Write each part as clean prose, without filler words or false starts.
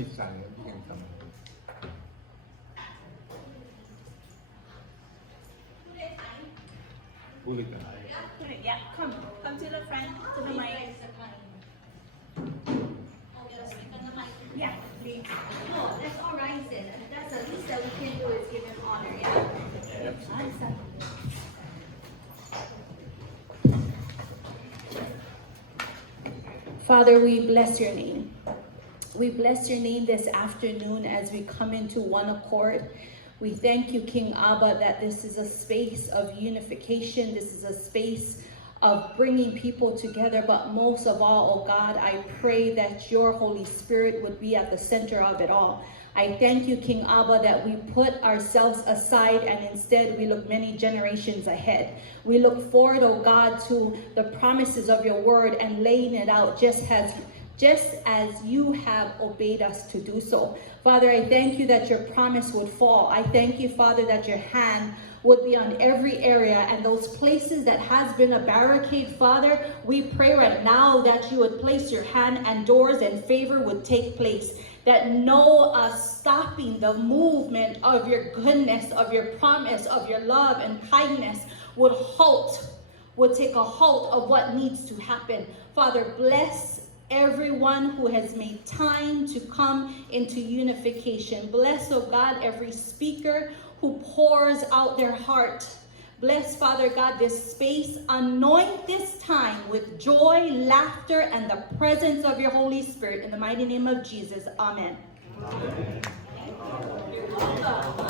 me sign it. You can come in. Bulikan. Yeah, come to the front, to the mic. Yeah, please. No, that's all right then. That's the least that we can do is give him honor, yeah? Yep. Awesome. Father, we bless your name. We bless your name this afternoon as we come into one accord. We thank you, King Abba, that this is a space of unification. This is a space of bringing people together. But most of all, oh God, I pray that your Holy Spirit would be at the center of it all. I thank you, King Abba, that we put ourselves aside and instead we look many generations ahead. We look forward, oh God, to the promises of your word and laying it out just as you have obeyed us to do so. Father, I thank you that your promise would fall. I thank you, Father, that your hand would be on every area, and those places that has been a barricade, Father, we pray right now that you would place your hand and doors and favor would take place, that no stopping the movement of your goodness, of your promise, of your love and kindness would take a halt of what needs to happen. Father, bless everyone who has made time to come into unification. Bless, oh God, every speaker who pours out their heart. Bless, Father God, this space. Anoint this time with joy, laughter, and the presence of your Holy Spirit. In the mighty name of Jesus, amen. Amen. You're welcome.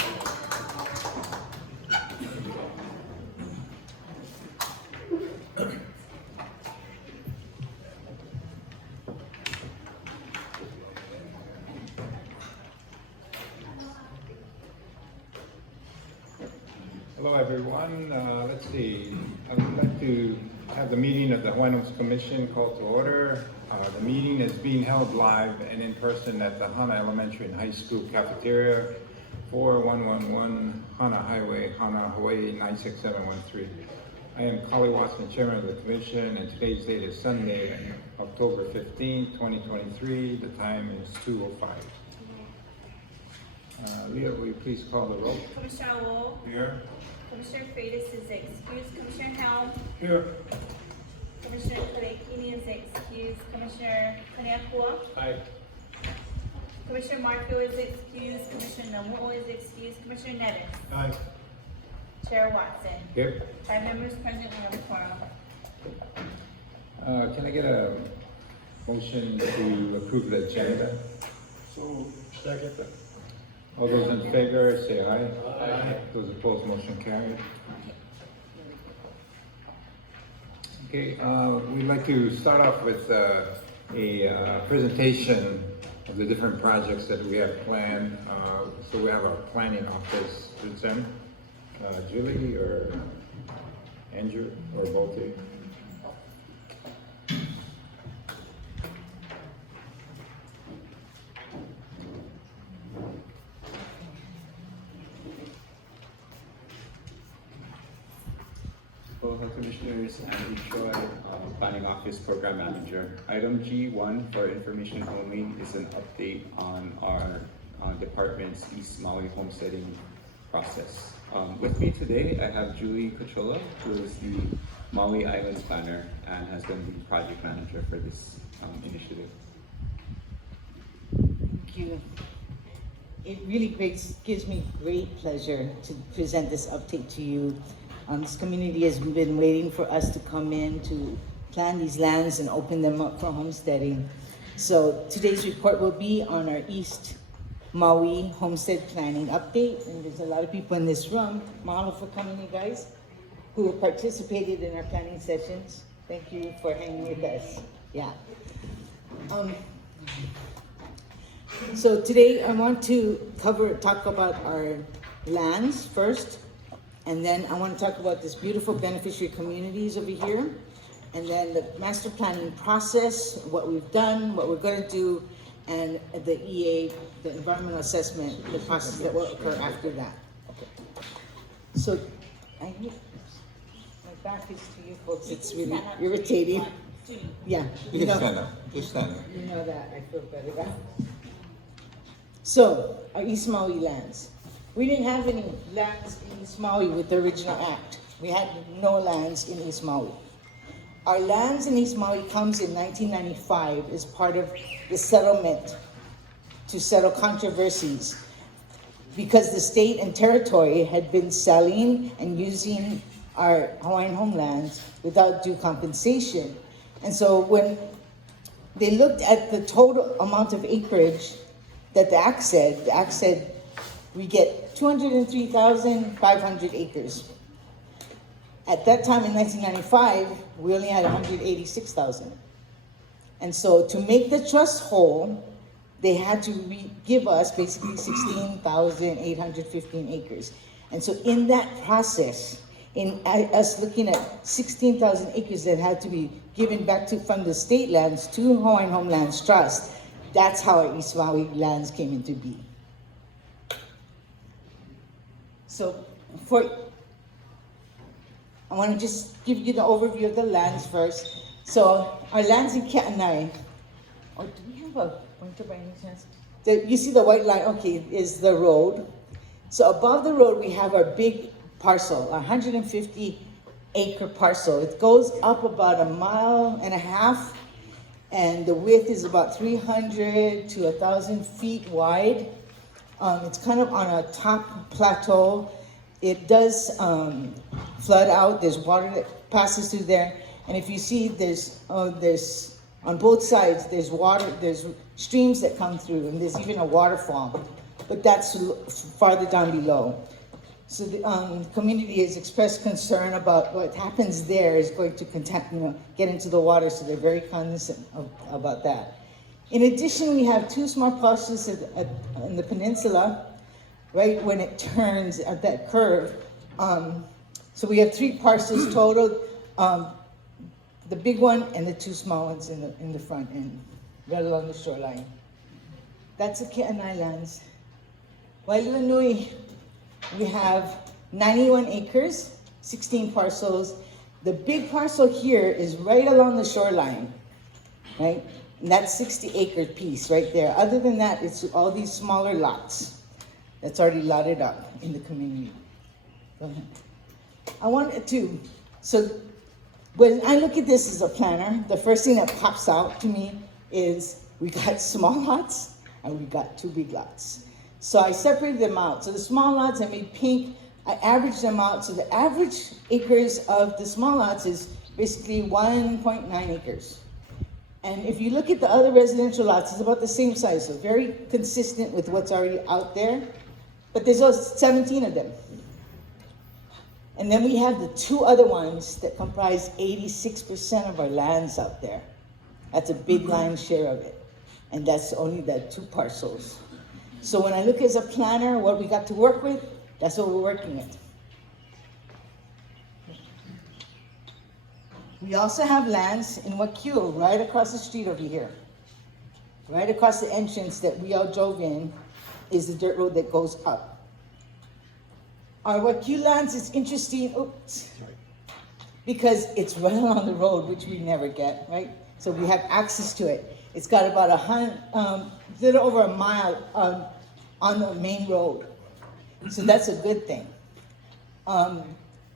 Hello, everyone. Let's see. I would like to have the meeting of the Hawaiian Commission called to order. The meeting is being held live and in person at the Hana Elementary and High School cafeteria, 4111 Hana Highway, Hana, Hawaii 96713. I am Kali Watson, Chairman of the Commission, and today's date is Sunday, October 15, 2023. The time is 2:05. Leah, will you please call the roll? Commissioner Wolf. Here. Commissioner Freitas is excused. Commissioner Helm. Here. Commissioner Kalekini is excused. Commissioner Kaneapua. Aye. Commissioner Marco is excused. Commissioner Namuo is excused. Commissioner Nevis. Aye. Chair Watson. Here. 5 members present, we have a quorum. Can I get a motion to approve the agenda? So, second. All those in favor, say aye. Aye. Those opposed, motion carried. Okay, we'd like to start off with a presentation of the different projects that we have planned. So we have our planning office with them. Julie or Andrew or both of you? Hello, Commissioners. Andy Choi, Planning Office Program Manager. Item G1 for information only is an update on our department's East Maui homesteading process. With me today, I have Julie Cochola, who is the Maui Islands Planner and has been the project manager for this initiative. Thank you. It really gives me great pleasure to present this update to you. This community has been waiting for us to come in to plan these lands and open them up for homesteading. So today's report will be on our East Maui homestead planning update. And there's a lot of people in this room. Mahalo for coming, you guys, who have participated in our planning sessions. Thank you for hanging with us. Yeah. So today I want to talk about our lands first. And then I want to talk about this beautiful beneficiary communities over here. And then the master planning process, what we've done, what we're going to do, and the EA, the environmental assessment, the process that will occur after that. Okay. So, my back is to you folks. It's really irritating. Yeah. You can stand up. Just stand up. You know that. I feel better about it. So, our East Maui lands. We didn't have any lands in East Maui with the original act. We had no lands in East Maui. Our lands in East Maui comes in 1995 as part of the settlement to settle controversies because the state and territory had been selling and using our Hawaiian homelands without due compensation. And so when they looked at the total amount of acreage that the act said we get 203,500 acres. At that time in 1995, we only had 186,000. And so to make the trust whole, they had to give us basically 16,815 acres. And so in that process, in us looking at 16,000 acres that had to be given back from the state lands to Hawaiian Homelands Trust, that's how our East Maui lands came into being. So I want to just give you the overview of the lands first. So our lands in Keʻanae, do we have a pointer by any chance? You see the white line, okay, is the road. So above the road, we have our big parcel, 150 acre parcel. It goes up about 1.5 miles, and the width is about 300 to 1,000 feet wide. It's kind of on a top plateau. It does flood out. There's water that passes through there. And if you see, there's on both sides, there's water, there's streams that come through, and there's even a waterfall. But that's farther down below. So the community has expressed concern about what happens there is going to get into the water, so they're very cognizant about that. In addition, we have 2 small parcels in the peninsula, right when it turns at that curve. So we have 3 parcels total, the big one and the 2 small ones in the front end, right along the shoreline. That's the Keʻanae lands. Wailuanui, we have 91 acres, 16 parcels. The big parcel here is right along the shoreline, right? And that's 60 acre piece right there. Other than that, it's all these smaller lots that's already lotted up in the community. Go ahead. I wanted to, so when I look at this as a planner, the first thing that pops out to me is we got small lots and we got 2 big lots. So I separated them out. So the small lots I made pink, I averaged them out. So the average acres of the small lots is basically 1.9 acres. And if you look at the other residential lots, it's about the same size, so very consistent with what's already out there. But there's also 17 of them. And then we have the 2 other ones that comprise 86% of our lands out there. That's a big lion's share of it. And that's only the 2 parcels. So when I look as a planner, what we got to work with, that's what we're working with. We also have lands in Wakio, right across the street over here. Right across the entrance that we all drove in is the dirt road that goes up. Our Wakio lands is interesting, because it's right along the road, which we never get, right? So we have access to it. It's got about a little over 1 mile on the main road. So that's a good thing.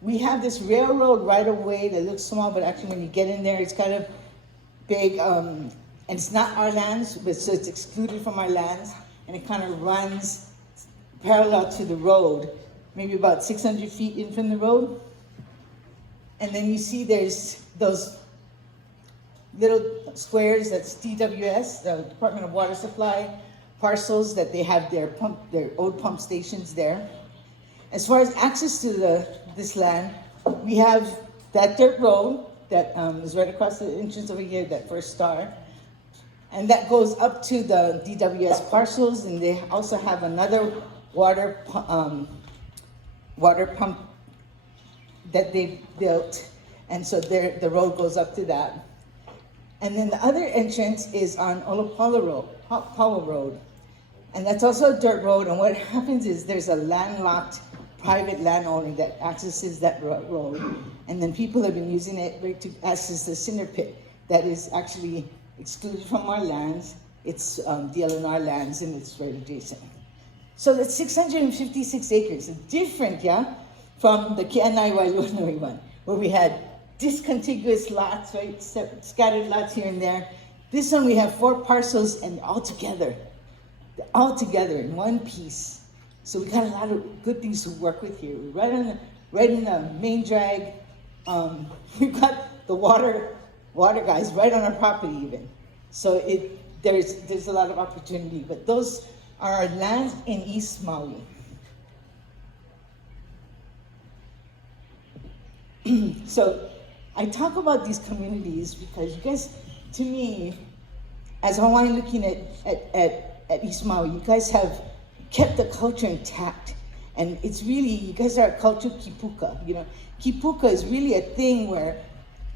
We have this railroad right away that looks small, but actually when you get in there, it's kind of big, and it's not our lands, but so it's excluded from our lands, and it kind of runs parallel to the road, maybe about 600 feet in from the road. And then you see there's those little squares, that's DWS, the Department of Water Supply, parcels that they have their old pump stations there. As far as access to this land, we have that dirt road that is right across the entrance over here, that first star. And that goes up to the DWS parcels, and they also have another water pump that they built. And so the road goes up to that. And then the other entrance is on Olopala Road. And that's also a dirt road. And what happens is there's a landlocked private landowner that accesses that road. And then people have been using it to access the cinder pit that is actually excluded from our lands. It's the LNR lands and it's right adjacent. So that's 656 acres, different, yeah, from the Keʻanae Wailuanui one, where we had discontiguous lots, right, scattered lots here and there. This one we have 4 parcels and all together in one piece. So we got a lot of good things to work with here. We're right in the main drag. We've got the water guys right on our property even. So there's a lot of opportunity, but those are our lands in East Maui. So I talk about these communities because you guys, to me, as Hawaiian looking at East Maui, you guys have kept the culture intact. And it's really, you guys are a culture kipuka, you know. Kipuka is really a thing where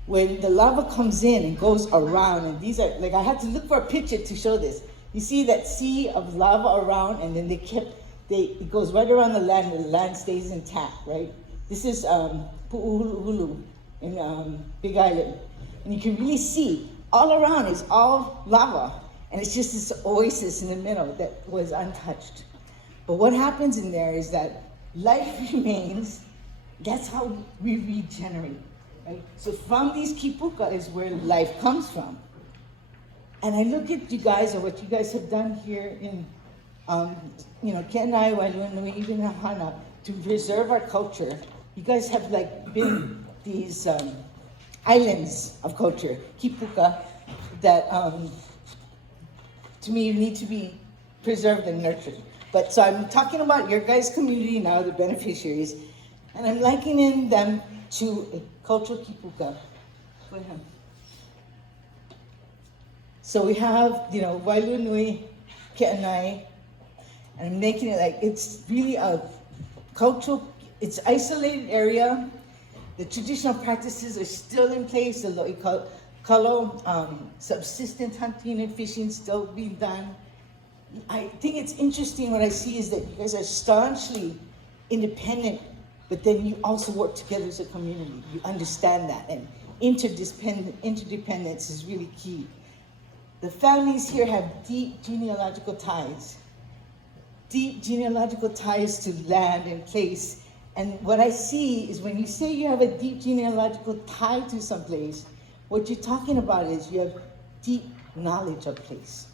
when the lava comes in and goes around, and these are, like I had to look for a picture to show this. You see that sea of lava around, and then it goes right around the land, and the land stays intact, right? This is Pu'uhuluhulu in Big Island. And you can really see all around is all lava. And it's just this oasis in the middle that was untouched. But what happens in there is that life remains. That's how we regenerate, right? So from these kipuka is where life comes from. And I look at you guys and what you guys have done here in, Keʻanae, Wailuanui, even in Hana, to preserve our culture. You guys have like been these islands of culture, kipuka, that to me need to be preserved and nurtured. But so I'm talking about your guys' community now, the beneficiaries, and I'm likening them to a cultural kipuka. Go ahead. So we have, Wailuanui, Keʻanae, and I'm making it like it's really a cultural, it's isolated area. The traditional practices are still in place. The lo'ikalo, subsistence hunting and fishing still being done. I think it's interesting what I see is that you guys are staunchly independent, but then you also work together as a community. You understand that, and interdependence is really key. The families here have deep genealogical ties to land and place. And what I see is when you say you have a deep genealogical tie to some place, what you're talking about is you have deep knowledge of place.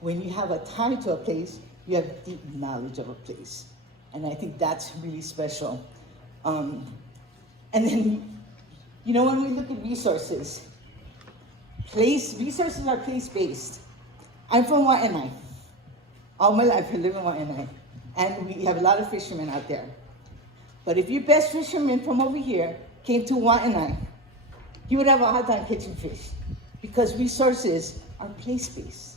When you have a tie to a place, you have deep knowledge of a place. And I think that's really special. And then, when we look at resources are place-based. I'm from Waianae. All my life I live in Waianae. And we have a lot of fishermen out there. But if your best fisherman from over here came to Waianae, he would have a hard time catching fish because resources are place-based,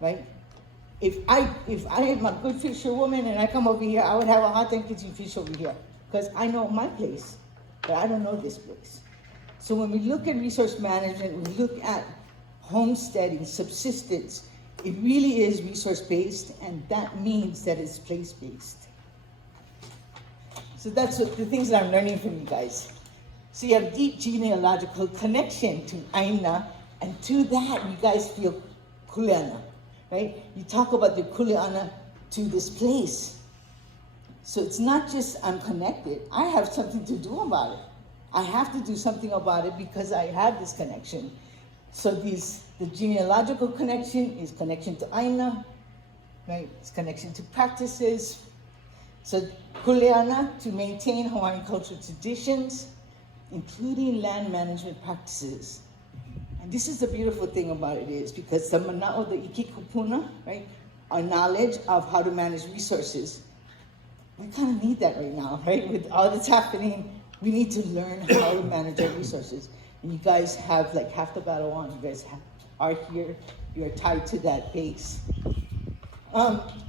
right? If I am a good fisherwoman and I come over here, I would have a hard time catching fish over here because I know my place, but I don't know this place. So when we look at resource management, we look at homesteading, subsistence, it really is resource-based, and that means that it's place-based. So that's the things that I'm learning from you guys. So you have deep genealogical connection to Aina, and to that you guys feel kuleana, right? You talk about the kuleana to this place. So it's not just I'm connected, I have something to do about it. I have to do something about it because I have this connection. So the genealogical connection is connection to Aina, right? It's connection to practices. So kuleana, to maintain Hawaiian cultural traditions, including land management practices. And this is the beautiful thing about it is because the mana'o, the ikikupuna, right? Our knowledge of how to manage resources. We kind of need that right now, right? With all that's happening, we need to learn how to manage our resources. And you guys have like half the battle on. You guys are here. You're tied to that base.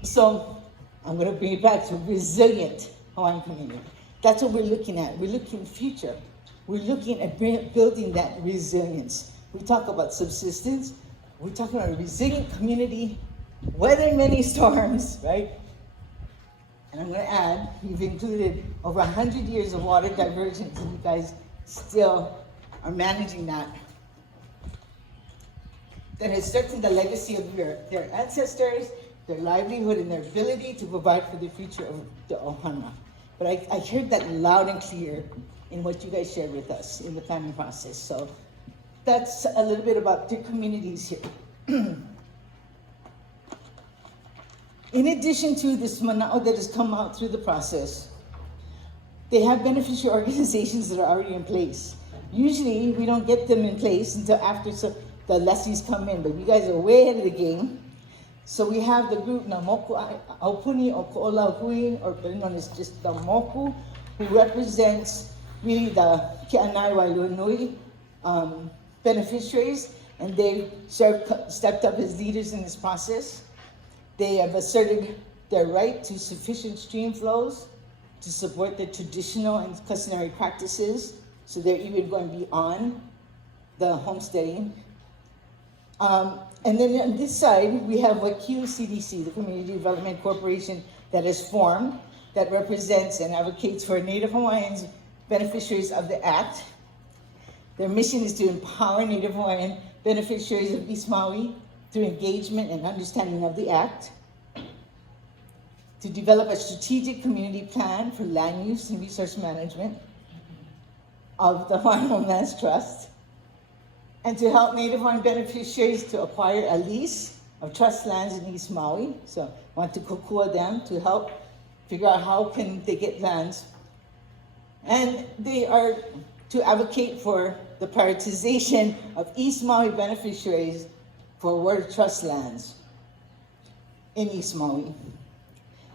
So I'm going to bring it back to resilient Hawaiian community. That's what we're looking at. We're looking future. We're looking at building that resilience. We talk about subsistence. We're talking about a resilient community, weathering many storms, right? And I'm going to add, we've included over 100 years of water divergence, and you guys still are managing that. that has strengthened the legacy of their ancestors, their livelihood, and their ability to provide for the future of the Ohana. But I heard that loud and clear in what you guys shared with us in the planning process. So that's a little bit about the communities here. In addition to this manao that has come out through the process, they have beneficiary organizations that are already in place. Usually, we don't get them in place until after the lessees come in, but you guys are way ahead of the game. So we have the group Namoku Aupuni o Ko'olahui, or better known as just the Moku, who represents really the Keʻanae Wailuanui beneficiaries, and they've stepped up as leaders in this process. They have asserted their right to sufficient stream flows to support their traditional and customary practices, so they're even going beyond the homesteading. And then on this side, we have WAKU CDC, the Community Development Corporation, that is formed, that represents and advocates for Native Hawaiians, beneficiaries of the Act. Their mission is to empower Native Hawaiian beneficiaries of East Maui through engagement and understanding of the Act, to develop a strategic community plan for land use and resource management of the Hawaiian Homelands Trust, and to help Native Hawaiian beneficiaries to acquire a lease of trust lands in East Maui. So I want to kokua them to help figure out how can they get lands. And they are to advocate for the prioritization of East Maui beneficiaries for awarded trust lands in East Maui,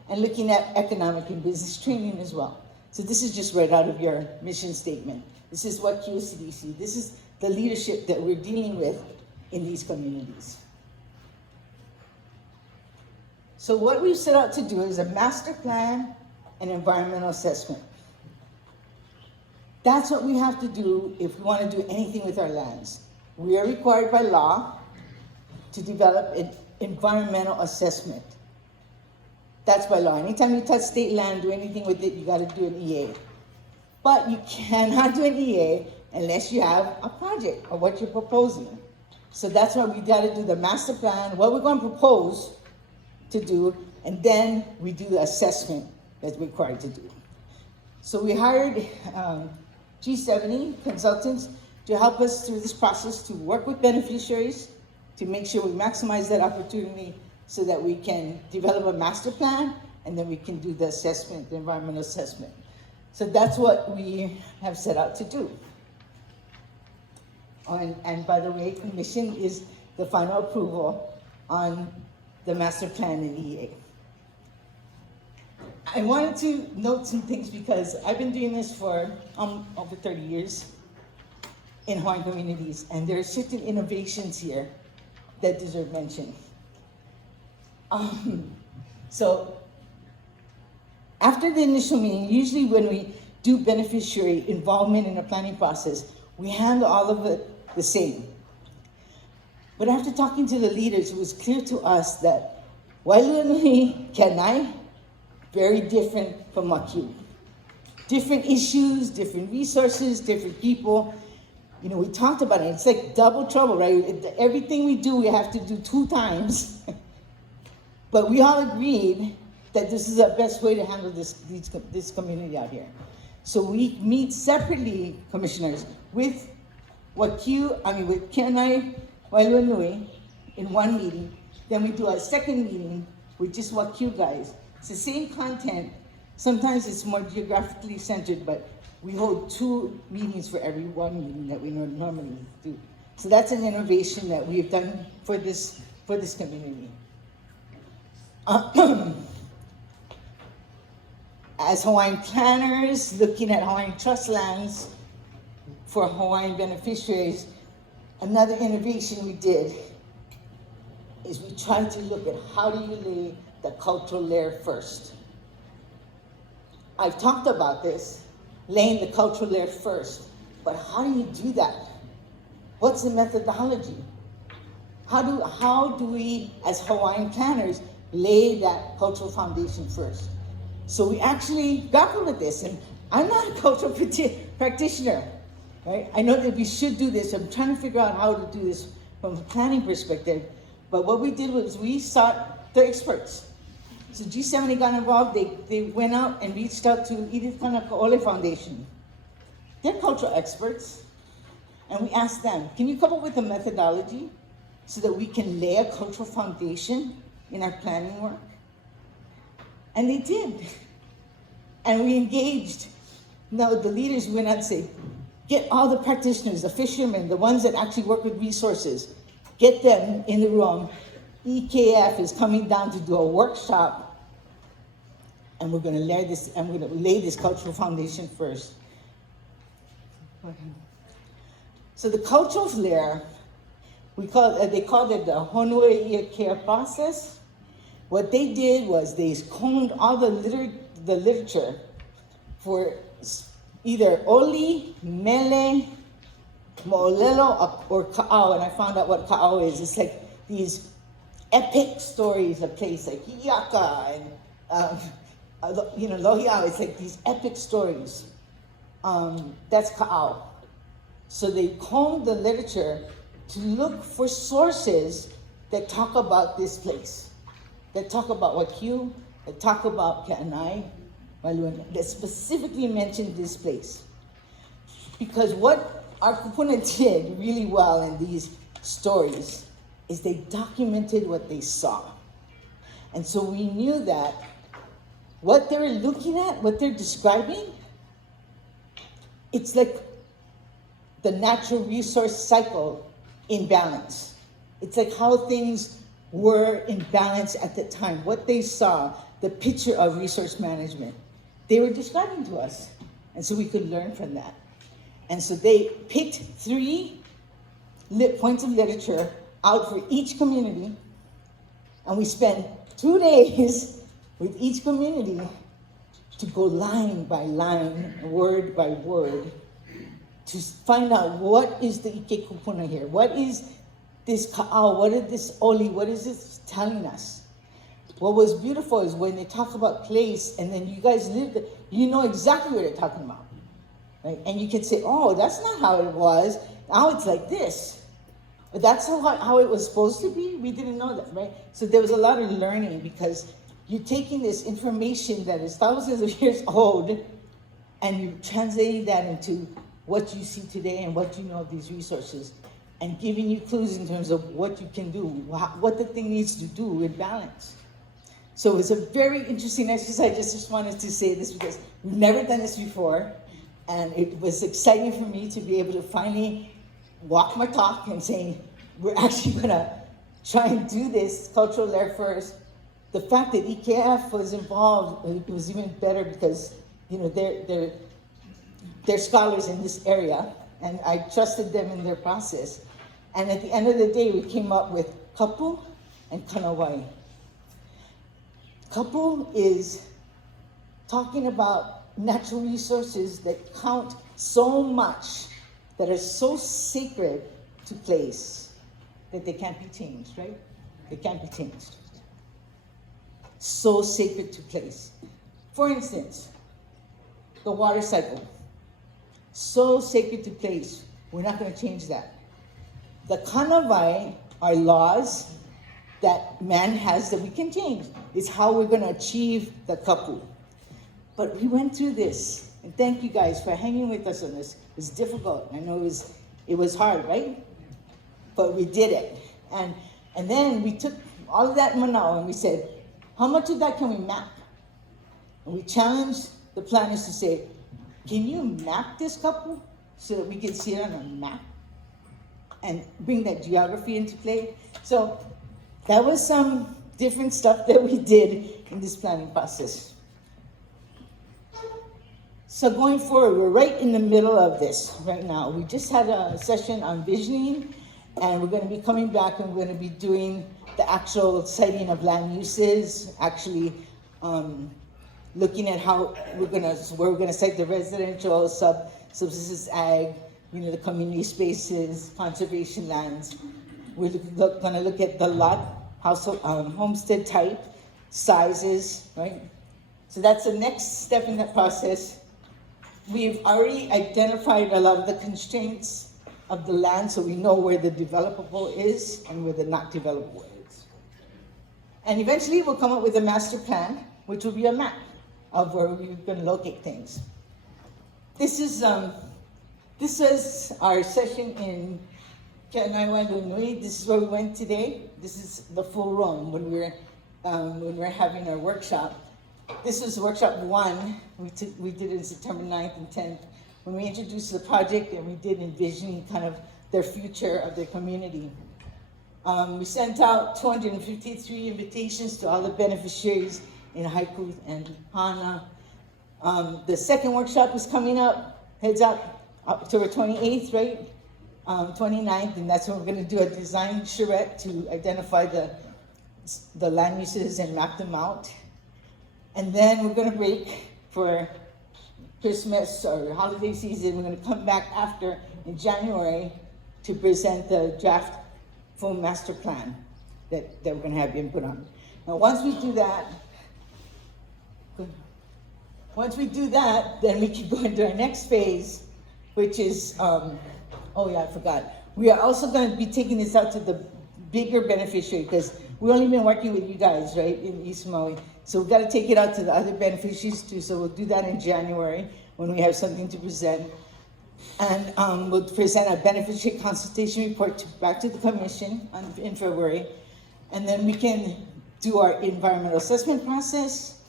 and looking at economic and business training as well. So this is just right out of your mission statement. This is what QCDC, this is the leadership that we're dealing with in these communities. So what we've set out to do is a master plan and environmental assessment. That's what we have to do if we want to do anything with our lands. We are required by law to develop an environmental assessment. That's by law. Anytime you touch state land, do anything with it, you got to do an EA. But you cannot do an EA unless you have a project or what you're proposing. So that's why we got to do the master plan, what we're going to propose to do, and then we do the assessment that's required to do. So we hired G70 consultants to help us through this process, to work with beneficiaries, to make sure we maximize that opportunity so that we can develop a master plan, and then we can do the assessment, the environmental assessment. So that's what we have set out to do. And by the way, commission is the final approval on the master plan and EA. I wanted to note some things because I've been doing this for over 30 years in Hawaiian communities, and there are certain innovations here that deserve mention. So after the initial meeting, usually when we do beneficiary involvement in the planning process, we handle all of it the same. But after talking to the leaders, it was clear to us that Wailuanui Keʻanae, very different from Makiu. Different issues, different resources, different people. You know, we talked about it. It's like double trouble, right? Everything we do, we have to do 2 times. But we all agreed that this is the best way to handle this community out here. So we meet separately, commissioners, with Keʻanae Wailuanui in one meeting. Then we do a second meeting with just WAKU guys. It's the same content. Sometimes it's more geographically centered, but we hold 2 meetings for every one meeting that we normally do. So that's an innovation that we've done for this community. As Hawaiian planners, looking at Hawaiian trust lands for Hawaiian beneficiaries, another innovation we did is we tried to look at how do you lay the cultural layer first. I've talked about this, laying the cultural layer first, but how do you do that? What's the methodology? How do we, as Hawaiian planners, lay that cultural foundation first? So we actually grappled with this, and I'm not a cultural practitioner, right? I know that we should do this. I'm trying to figure out how to do this from a planning perspective. But what we did was we sought the experts. So G70 got involved. They went out and reached out to Edith Kanakaole Foundation. They're cultural experts. And we asked them, can you come up with a methodology so that we can lay a cultural foundation in our planning work? And they did. And we engaged. Now the leaders went out and said, get all the practitioners, the fishermen, the ones that actually work with resources, get them in the room. EKF is coming down to do a workshop, and we're going to lay this cultural foundation first. So the cultural layer, they called it the Honua Ia Care process. What they did was they combed all the literature for either Oli, Mele, Mo'olelo, or Ka'au, and I found out what Ka'au is. It's like these epic stories of place like Hi'iaka and Lohiau. It's like these epic stories. That's Ka'au. So they combed the literature to look for sources that talk about this place, that talk about Wakiu, that talk about Keʻanae, that specifically mentioned this place. Because what our kupuna did really well in these stories is they documented what they saw. And so we knew that what they were looking at, what they're describing, it's like the natural resource cycle in balance. It's like how things were in balance at the time, what they saw, the picture of resource management. They were describing to us, and so we could learn from that. And so they picked 3 points of literature out for each community, and we spent 2 days with each community to go line by line, word by word, to find out what is the Ike Kupuna here, what is this Ka'au, what is this Oli, what is this telling us? What was beautiful is when they talk about place and then you guys live there, you know exactly what they're talking about, right? And you can say, oh, that's not how it was, now it's like this. But that's how it was supposed to be? We didn't know that, right? So there was a lot of learning because you're taking this information that is thousands of years old and you're translating that into what you see today and what you know of these resources and giving you clues in terms of what you can do, what the thing needs to do with balance. So it was a very interesting exercise. I just wanted to say this because we've never done this before. And it was exciting for me to be able to finally walk my talk and saying, we're actually gonna try and do this cultural layer first. The fact that EKF was involved, it was even better because, you know, they're scholars in this area, and I trusted them in their process. And at the end of the day, we came up with kapu and kanawai. Kapu is talking about natural resources that count so much, that are so sacred to place, that they can't be changed, right? They can't be changed. So sacred to place. For instance, the water cycle. So sacred to place, we're not going to change that. The kanawai are laws that man has that we can change. It's how we're going to achieve the kapu. But we went through this, and thank you guys for hanging with us on this. It was difficult. I know it was hard, right? But we did it. And then we took all of that manao and we said, how much of that can we map? And we challenged the planners to say, can you map this kapu so that we can see it on a map and bring that geography into play? So that was some different stuff that we did in this planning process. So going forward, we're right in the middle of this right now. We just had a session on visioning, and we're going to be coming back and we're going to be doing the actual siting of land uses, actually looking at how where we're gonna site the residential, subsistence ag, the community spaces, conservation lands. We're gonna look at the lot, household, homestead type, sizes, right? So that's the next step in that process. We've already identified a lot of the constraints of the land so we know where the developable is and where the not developable is. And eventually we'll come up with a master plan, which will be a map of where we're going to locate things. This is our session in Keʻanae. This is where we went today. This is the full room when we're having our workshop. This was workshop 1. We did it on September 9th and 10th when we introduced the project and we did envisioning kind of their future of their community. We sent out 253 invitations to all the beneficiaries in Haiku and Hana. The second workshop is coming up, heads up, October 28th, right? 29th, and that's when we're gonna do a design charrette to identify the land uses and map them out. And then we're gonna break for Christmas or holiday season. We're gonna come back after in January to present the draft full master plan that we're gonna have input on. Now, once we do that, then we can go into our next phase, which is, oh yeah, I forgot. We are also gonna be taking this out to the bigger beneficiary because we've only been working with you guys, right, in East Maui. So we've gotta take it out to the other beneficiaries too. So we'll do that in January when we have something to present. And we'll present a beneficiary consultation report back to the commission in February. And then we can do our environmental assessment process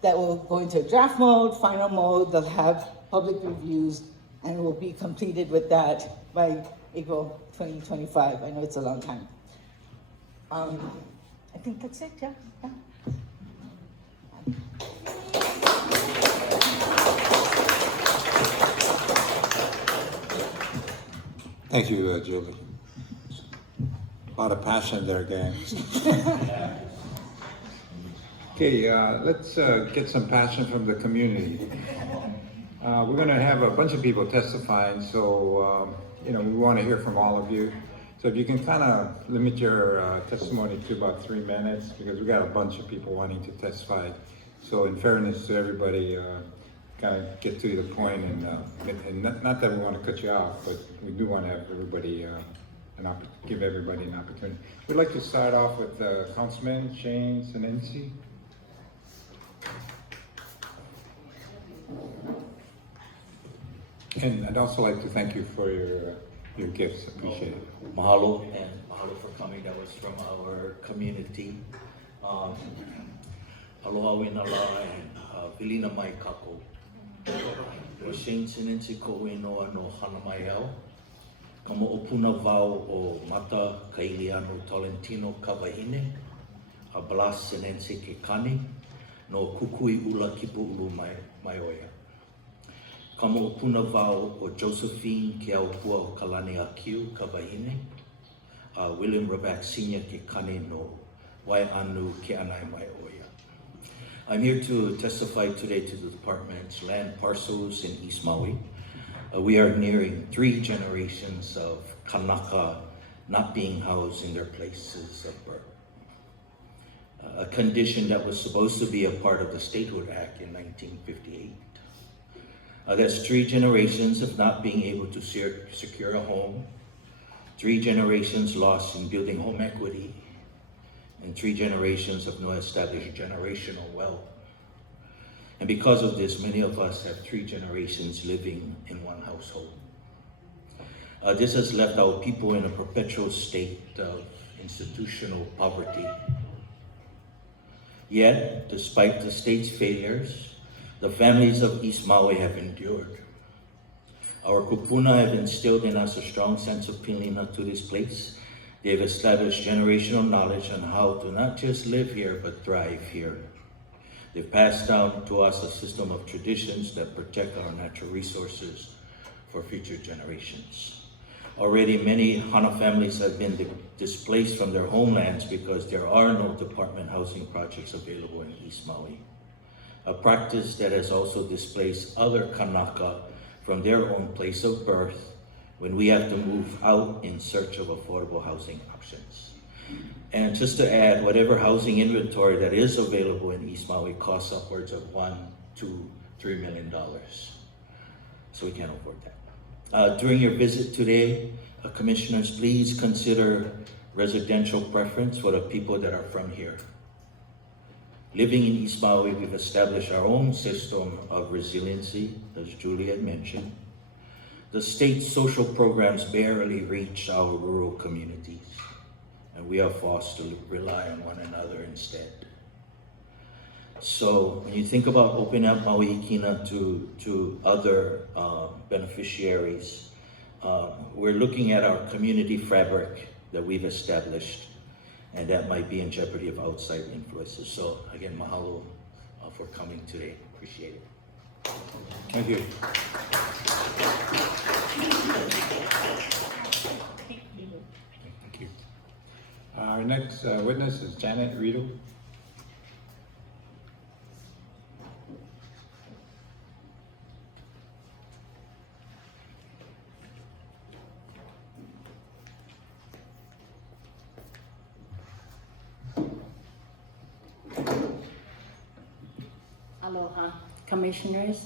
that will go into a draft mode, final mode. They'll have public reviews and we'll be completed with that by April 2025. I know it's a long time. I think that's it, yeah. Thank you, Julie. A lot of passion there, gang. Okay, let's get some passion from the community. We're going to have a bunch of people testifying, so we want to hear from all of you. So if you can kind of limit your testimony to about 3 minutes, because we got a bunch of people wanting to testify. So in fairness to everybody, kind of get to the point, and not that we want to cut you off, but we do want to have everybody give everybody an opportunity. We'd like to start off with Councilman Shane Senensi. And I'd also like to thank you for your gifts. Appreciate it. Mahalo, and mahalo for coming. That was from our community. Aloha Winala and Vilina Mai Kako. Wa Shane Senensi ko noa no Hana mai au. Ka mo'opuna vau o Mata Kailiano Tolentino Kawahine. A Blas Senensi ke kani. No Kukui Ula Kipu Ulu mai oia. Ka mo'opuna vau o Josephine ke aupua o Kalani Akiu Kawahine. William Raback Sr. ke kani no Waianu Keʻanae mai oia. I'm here to testify today to the department's land parcels in East Maui. We are nearing 3 generations of Kanaka not being housed in their places of birth. A condition that was supposed to be a part of the Statehood Act in 1958. That's 3 generations of not being able to secure a home, 3 generations lost in building home equity, and 3 generations of no established generational wealth. And because of this, many of us have 3 generations living in one household. This has left our people in a perpetual state of institutional poverty. Yet, despite the state's failures, the families of East Maui have endured. Our kupuna have instilled in us a strong sense of pilina to this place. They've established generational knowledge on how to not just live here, but thrive here. They've passed down to us a system of traditions that protect our natural resources for future generations. Already many Hana families have been displaced from their homelands because there are no department housing projects available in East Maui. A practice that has also displaced other Kanaka from their own place of birth when we have to move out in search of affordable housing options. And just to add, whatever housing inventory that is available in East Maui costs upwards of $1, $2, $3 million. So we can't afford that. During your visit today, Commissioners, please consider residential preference for the people that are from here. Living in East Maui, we've established our own system of resiliency, as Julie had mentioned. The state's social programs barely reach our rural communities, and we are forced to rely on one another instead. So when you think about opening up Maui Kina to other beneficiaries, we're looking at our community fabric that we've established, and that might be in jeopardy of outside influences. So again, mahalo for coming today. Appreciate it. Thank you. Thank you. Our next witness is Janet Riedel. Aloha, Commissioners.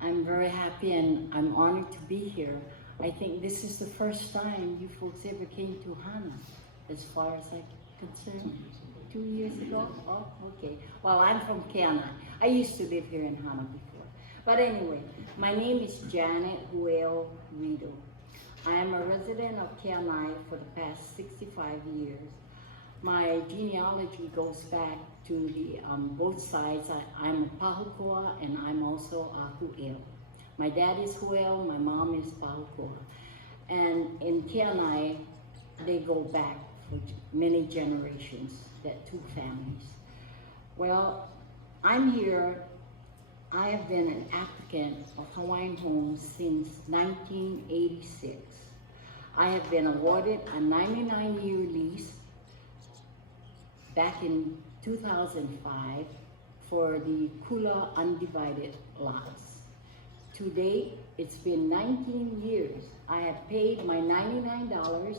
I'm very happy and I'm honored to be here. I think this is the first time you folks ever came to Hana, as far as I'm concerned. 2 years ago? Oh, okay. Well, I'm from Keʻanae. I used to live here in Hana before. But anyway, my name is Janet Huel Riedel. I am a resident of Keʻanae for the past 65 years. My genealogy goes back to the both sides. I'm a Pahukoa and I'm also a Huel. My dad is Huel, my mom is Pahukoa. And in Keʻanae, they go back for many generations, that two families. Well, I'm here. I have been an applicant of Hawaiian Homes since 1986. I have been awarded a 99-year lease back in 2005 for the Kula undivided lots. To date, it's been 19 years. I have paid my $99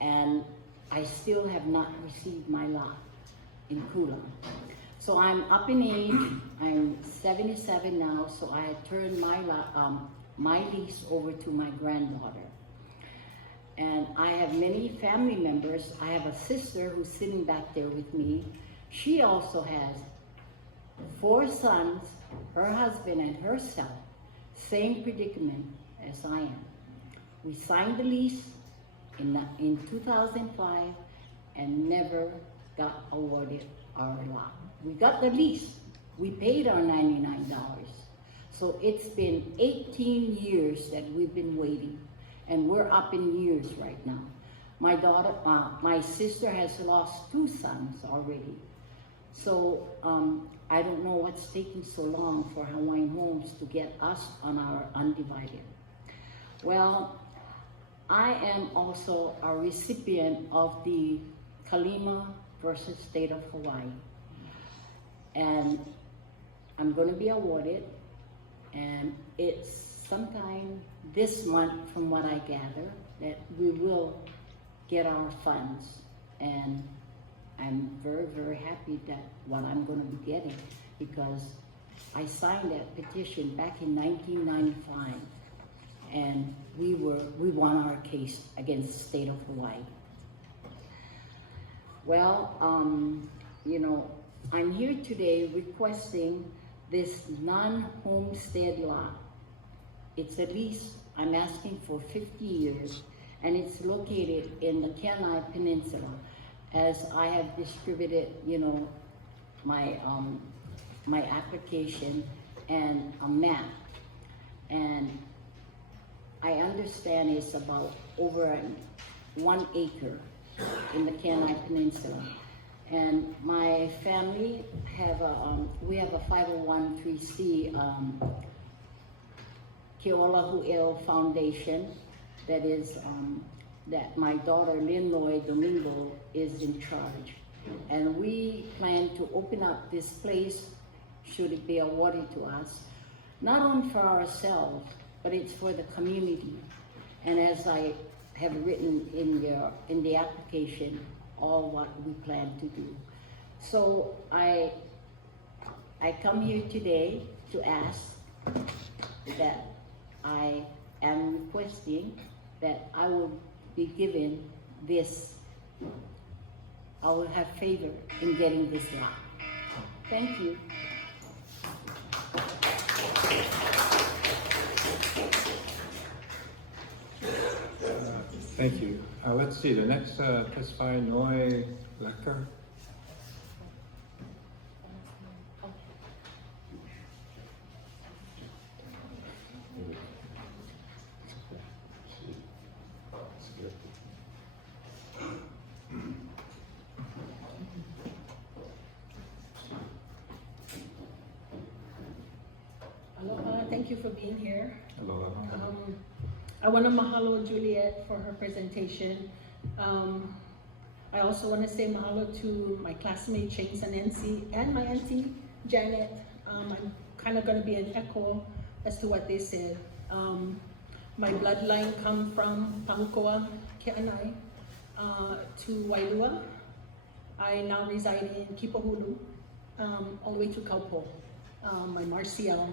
and I still have not received my lot in Kula. So I'm up in age, I'm 77 now, so I had turned my lease over to my granddaughter. And I have many family members. I have a sister who's sitting back there with me. She also has 4 sons, her husband and herself, same predicament as I am. We signed the lease in 2005 and never got awarded our lot. We got the lease, we paid our $99. So it's been 18 years that we've been waiting. And we're up in years right now. My daughter, my sister has lost 2 sons already. So I don't know what's taking so long for Hawaiian Homes to get us on our undivided. Well, I am also a recipient of the Kalima versus State of Hawaii. And I'm gonna be awarded, and it's sometime this month, from what I gather, that we will get our funds. And I'm very, very happy that what I'm going to be getting, because I signed that petition back in 1995, and we won our case against the state of Hawaii. Well, you know, I'm here today requesting this non-homestead lot. It's a lease. I'm asking for 50 years, and it's located in the Keʻanae Peninsula. As I have distributed, you know, my my application and a map, and I understand it's about over 1 acre in the Keʻanae Peninsula. And my family have we have a 501(c)(3) Keʻolahu'el Foundation that is that my daughter Linloy Domingo is in charge. And we plan to open up this place, should it be awarded to us, not only for ourselves, but it's for the community. And as I have written in the application, all what we plan to do. So I come here today to ask that I am requesting that I will be given this, I will have favor in getting this lot. Thank you. Thank you. Let's see, the next testifier, Noi Lecker. Aloha, thank you for being here. Hello. I want to mahalo Juliet for her presentation. I also want to say mahalo to my classmate James and Nancy and my auntie Janet. I'm kind of going to be an echo as to what they said. My bloodline come from Pamukoa, Keʻanae, to Wailua. I now reside in Kipahulu, all the way to Kaupo. My Marcial,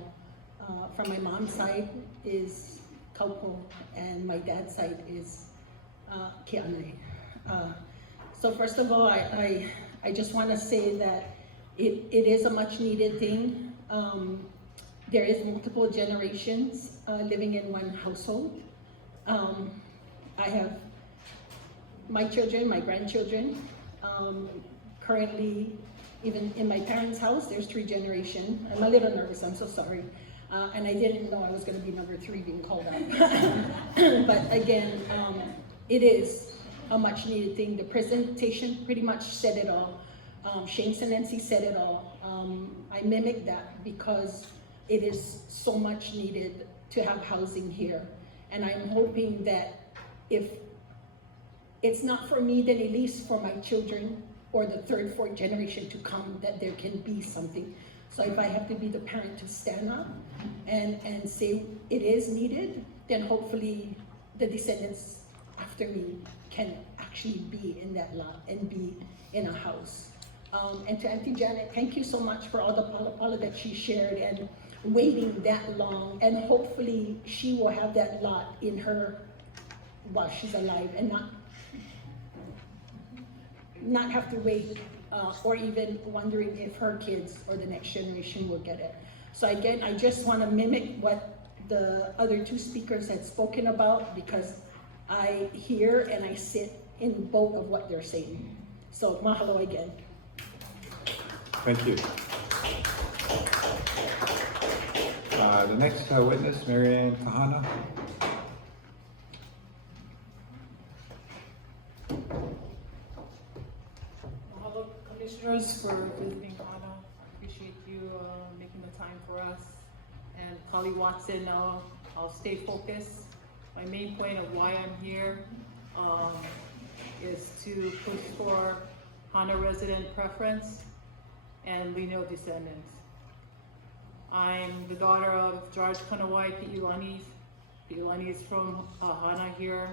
from my mom's side is Kaupo, and my dad's side is Keʻanae. So first of all, I just want to say that it is a much needed thing. There is multiple generations living in one household. I have my children, my grandchildren. Currently, even in my parents' house, there's 3 generations. I'm a little nervous, I'm so sorry. And I didn't know I was gonna be number 3 being called out. But again, it is a much needed thing. The presentation pretty much said it all. Shane Senensi said it all. I mimic that because it is so much needed to have housing here. And I'm hoping that if it's not for me, then at least for my children or the 3rd, 4th generation to come, that there can be something. So if I have to be the parent to stand up and say it is needed, then hopefully the descendants after me can actually be in that lot and be in a house. And to Auntie Janet, thank you so much for all the pala that she shared and waiting that long. And hopefully she will have that lot in her while she's alive and not have to wait or even wondering if her kids or the next generation will get it. So again, I just want to mimic what the other 2 speakers had spoken about because I hear and I sit in both of what they're saying. So mahalo again. Thank you. The next witness, Marianne Kahana. Mahalo, commissioners, for visiting Hana. I appreciate you making the time for us. And Kali Watson, I'll stay focused. My main point of why I'm here is to push for Hana resident preference and lineal descendants. I'm the daughter of George Kanawai Pi'ilanis. Pi'ilanis from Hana here.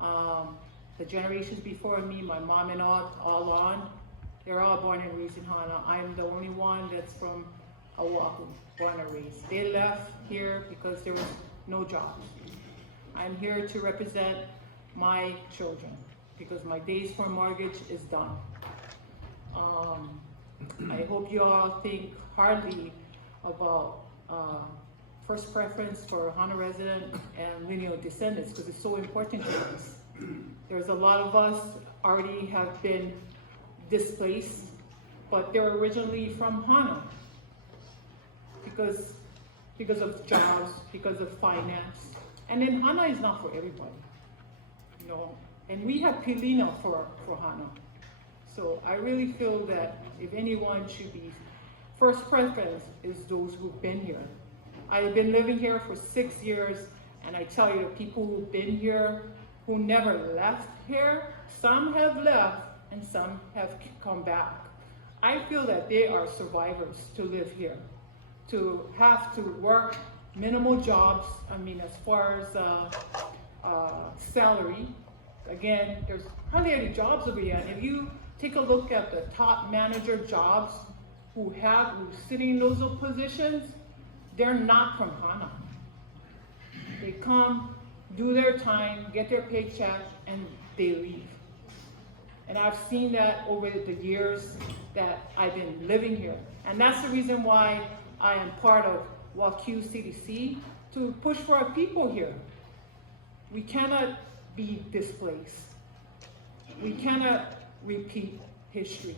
The generations before me, my mom and all on, they're all born and raised in Hana. I'm the only one that's from Oahu, born and raised. They left here because there was no jobs. I'm here to represent my children because my days for mortgage is done. I hope you all think hardly about first preference for Hana resident and lineal descendants because it's so important to us. There's a lot of us already have been displaced, but they're originally from Hana because of jobs, because of finance. And then Hana is not for everybody, you know. And we have Pilina for Hana. So I really feel that if anyone should be, first preference is those who've been here. I've been living here for 6 years, and I tell you, the people who've been here, who never left here, some have left and some have come back. I feel that they are survivors to live here, to have to work minimal jobs. I mean, as far as salary, again, there's hardly any jobs over here. And if you take a look at the top manager jobs who's sitting in those positions, they're not from Hana. They come, do their time, get their paycheck, and they leave. And I've seen that over the years that I've been living here. And that's the reason why I am part of WAQ CDC, to push for our people here. We cannot be displaced. We cannot repeat history.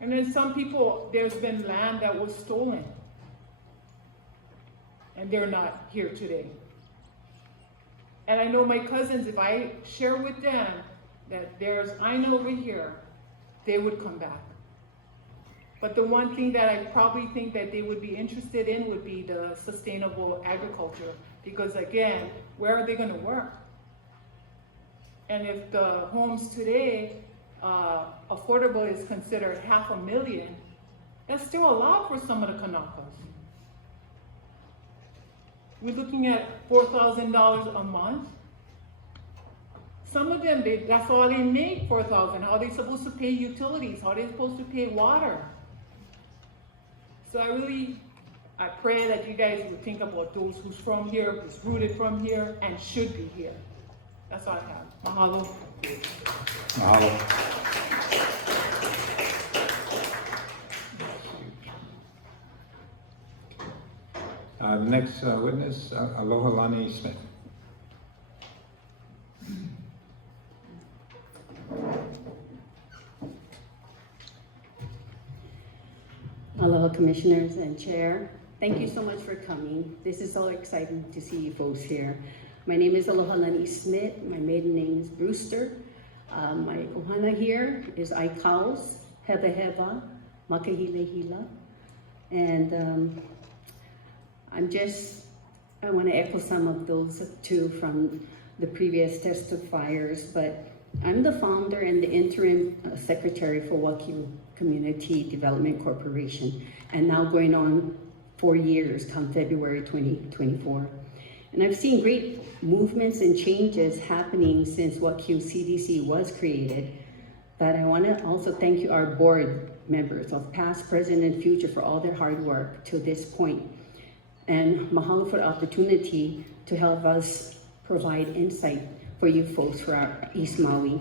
And then some people, there's been land that was stolen, and they're not here today. And I know my cousins, if I share with them that there's Aina over here, they would come back. But the one thing that I probably think that they would be interested in would be the sustainable agriculture. Because again, where are they gonna work? And if the homes today, affordable is considered $500,000, that's still a lot for some of the Kanakas. We're looking at $4,000 a month. Some of them, that's all they make, $4,000. How are they supposed to pay utilities? How are they supposed to pay water? So I pray that you guys would think about those who's from here, who's rooted from here, and should be here. That's all I have. Mahalo. Mahalo. The next witness, Aloha Lani Smith. Aloha Commissioners and Chair. Thank you so much for coming. This is so exciting to see you folks here. My name is Aloha Lani Smith. My maiden name is Brewster. My ohana here is Aikaus, Heva Heva, Makahilehila. And I want to echo some of those too from the previous testifiers, but I'm the founder and the interim secretary for WAQ Community Development Corporation, and now going on 4 years come February 2024. And I've seen great movements and changes happening since WAQ CDC was created, but I want to also thank you, our board members of past, present, and future, for all their hard work to this point. And mahalo for the opportunity to help us provide insight for you folks for our East Maui.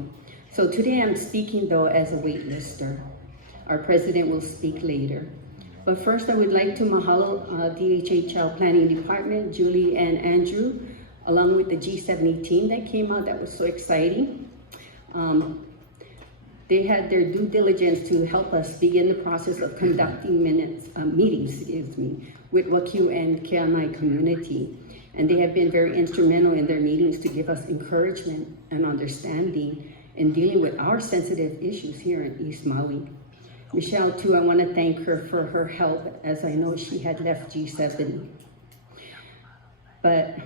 So today I'm speaking though as a waitlister. Our president will speak later. But first I would like to mahalo DHHL Planning Department, Julie and Andrew, along with the G70 team that came out. That was so exciting. They had their due diligence to help us begin the process of conducting meetings with WAQ and Keʻanae community. And they have been very instrumental in their meetings to give us encouragement and understanding in dealing with our sensitive issues here in East Maui. Michelle, too, I want to thank her for her help, as I know she had left G70. But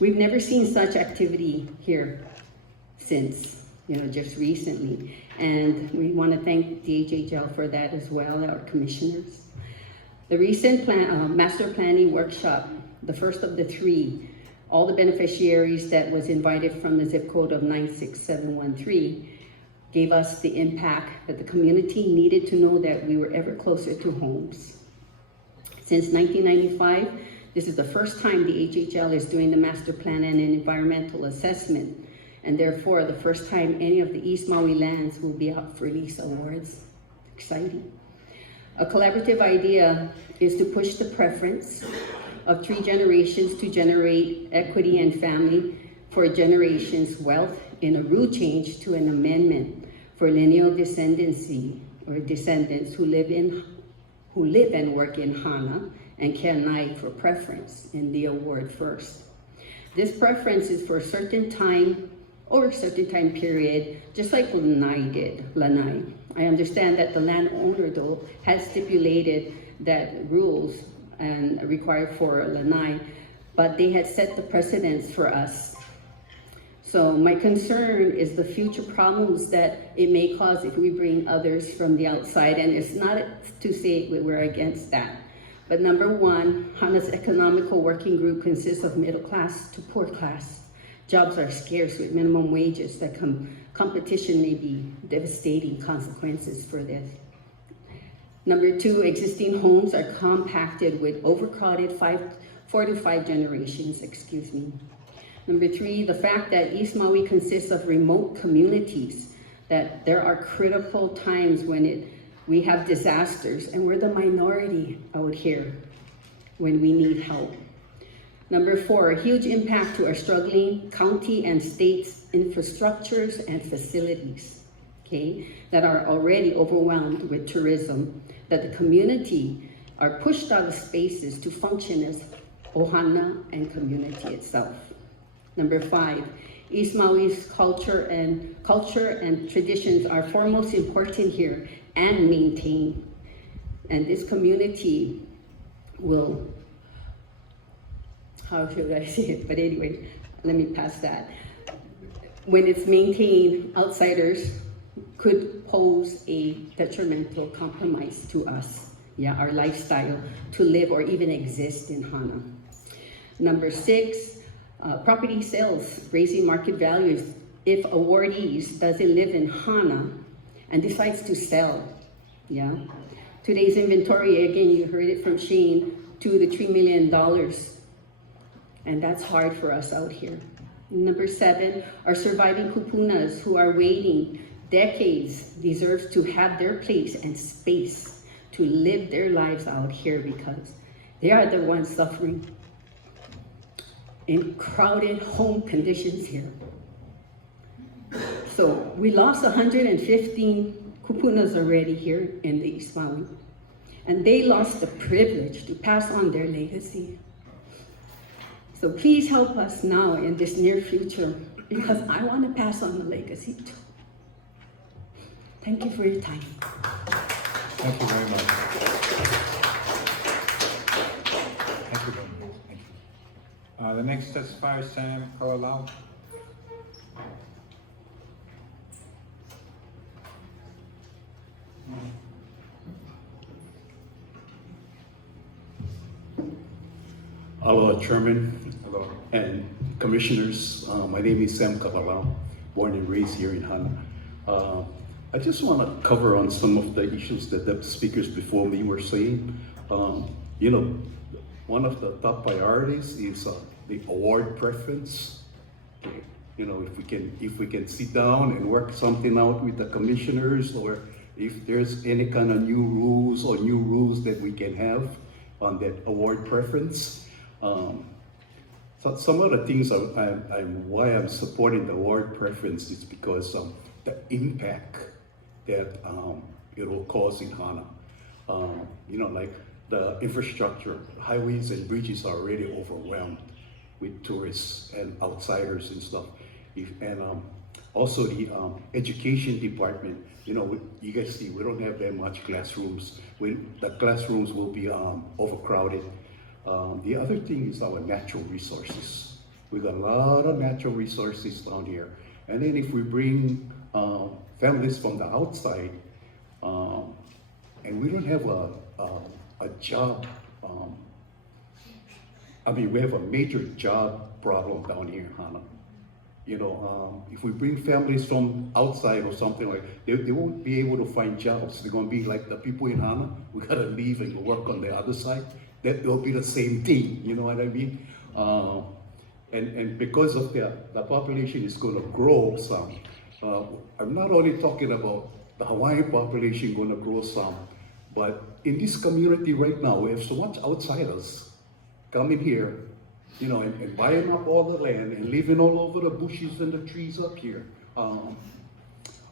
we've never seen such activity here since, just recently. And we want to thank DHHL for that as well, our commissioners. The recent master planning workshop, the first of the 3, all the beneficiaries that was invited from the zip code of 96713 gave us the impact that the community needed to know that we were ever closer to homes. Since 1995, this is the first time the HHL is doing the master plan and an environmental assessment, and therefore the first time any of the East Maui lands will be up for lease awards. Exciting. A collaborative idea is to push the preference of 3 generations to generate equity and family for generations' wealth in a rule change to an amendment for lineal descendancy or descendants who live and work in Hana and Keʻanae for preference in the award first. This preference is for a certain time or a certain time period, just like Lanai did. I understand that the landowner, though, has stipulated that rules and required for Lanai, but they had set the precedence for us. So my concern is the future problems that it may cause if we bring others from the outside, and it's not to say we're against that. But number 1, Hana's economical working group consists of middle class to poor class. Jobs are scarce with minimum wages that competition may be devastating consequences for this. Number 2, existing homes are compacted with overcrowded 4 to 5 generations, excuse me. Number 3, the fact that East Maui consists of remote communities, that there are critical times when we have disasters and we're the minority out here when we need help. Number 4, a huge impact to our struggling county and state's infrastructures and facilities, okay, that are already overwhelmed with tourism, that the community are pushed out of spaces to function as ohana and community itself. Number 5, East Maui's culture and traditions are foremost important here and maintained. And this community will, how should I say it? But anyway, let me pass that. When it's maintained, outsiders could pose a detrimental compromise to us, our lifestyle to live or even exist in Hana. Number 6, property sales, raising market values. If awardees doesn't live in Hana and decides to sell, Today's inventory, again, you heard it from Shane, $2 to $3 million. And that's hard for us out here. Number 7, our surviving kupunas who are waiting decades deserves to have their place and space to live their lives out here because they are the ones suffering in crowded home conditions here. So we lost 115 kupunas already here in the East Maui. And they lost the privilege to pass on their legacy. So please help us now in this near future because I want to pass on the legacy too. Thank you for your time. Thank you very much. Thank you very much. Thank you. The next testifier is Sam Kalalau. Aloha, Chairman. Hello. And Commissioners. My name is Sam Kalalau, born and raised here in Hana. I just want to cover on some of the issues that the speakers before me were saying. One of the top priorities is the award preference. Okay. If we can sit down and work something out with the commissioners, or if there's any kind of new rules that we can have on that award preference. So some of the things why I'm supporting the award preference is because the impact that it will cause in Hana. Like the infrastructure, highways and bridges are already overwhelmed with tourists and outsiders and stuff. Also the education department, you guys see we don't have that much classrooms. The classrooms will be overcrowded. The other thing is our natural resources. We got a lot of natural resources down here. And then if we bring families from the outside, and we don't have a job, we have a major job problem down here in Hana. If we bring families from outside or something like that, they won't be able to find jobs. They're gonna be like the people in Hana, we gotta leave and go work on the other side. That will be the same thing, you know what I mean? And because of that, the population is gonna grow some. I'm not only talking about the Hawaiian population gonna grow some, but in this community right now, we have so much outsiders coming here, and buying up all the land and living all over the bushes and the trees up here.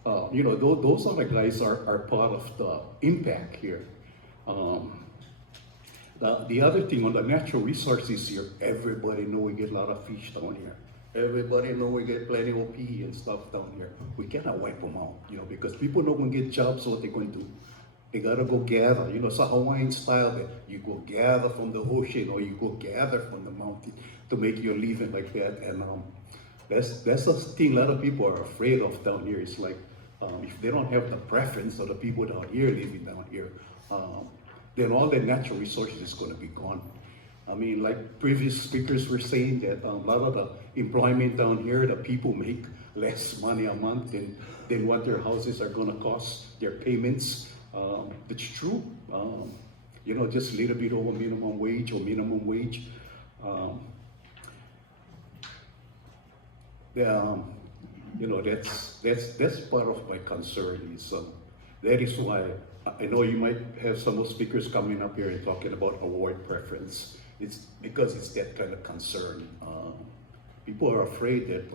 Those other guys are part of the impact here. The other thing on the natural resources here, everybody know we get a lot of fish down here. Everybody know we get plenty of pea and stuff down here. We cannot wipe them out, because people not gonna get jobs, what they're going to do. They gotta go gather, it's a Hawaiian style that you go gather from the ocean or you go gather from the mountain to make your living like that. And that's the thing a lot of people are afraid of down here. It's like, if they don't have the preference of the people down here living down here, then all the natural resources is gonna be gone. Like previous speakers were saying that a lot of the employment down here, the people make less money a month than what their houses are gonna cost, their payments. It's true, just a little bit over minimum wage or minimum wage. You know, that's part of my concern is, that is why I know you might have some of speakers coming up here and talking about award preference. It's because it's that kind of concern. People are afraid that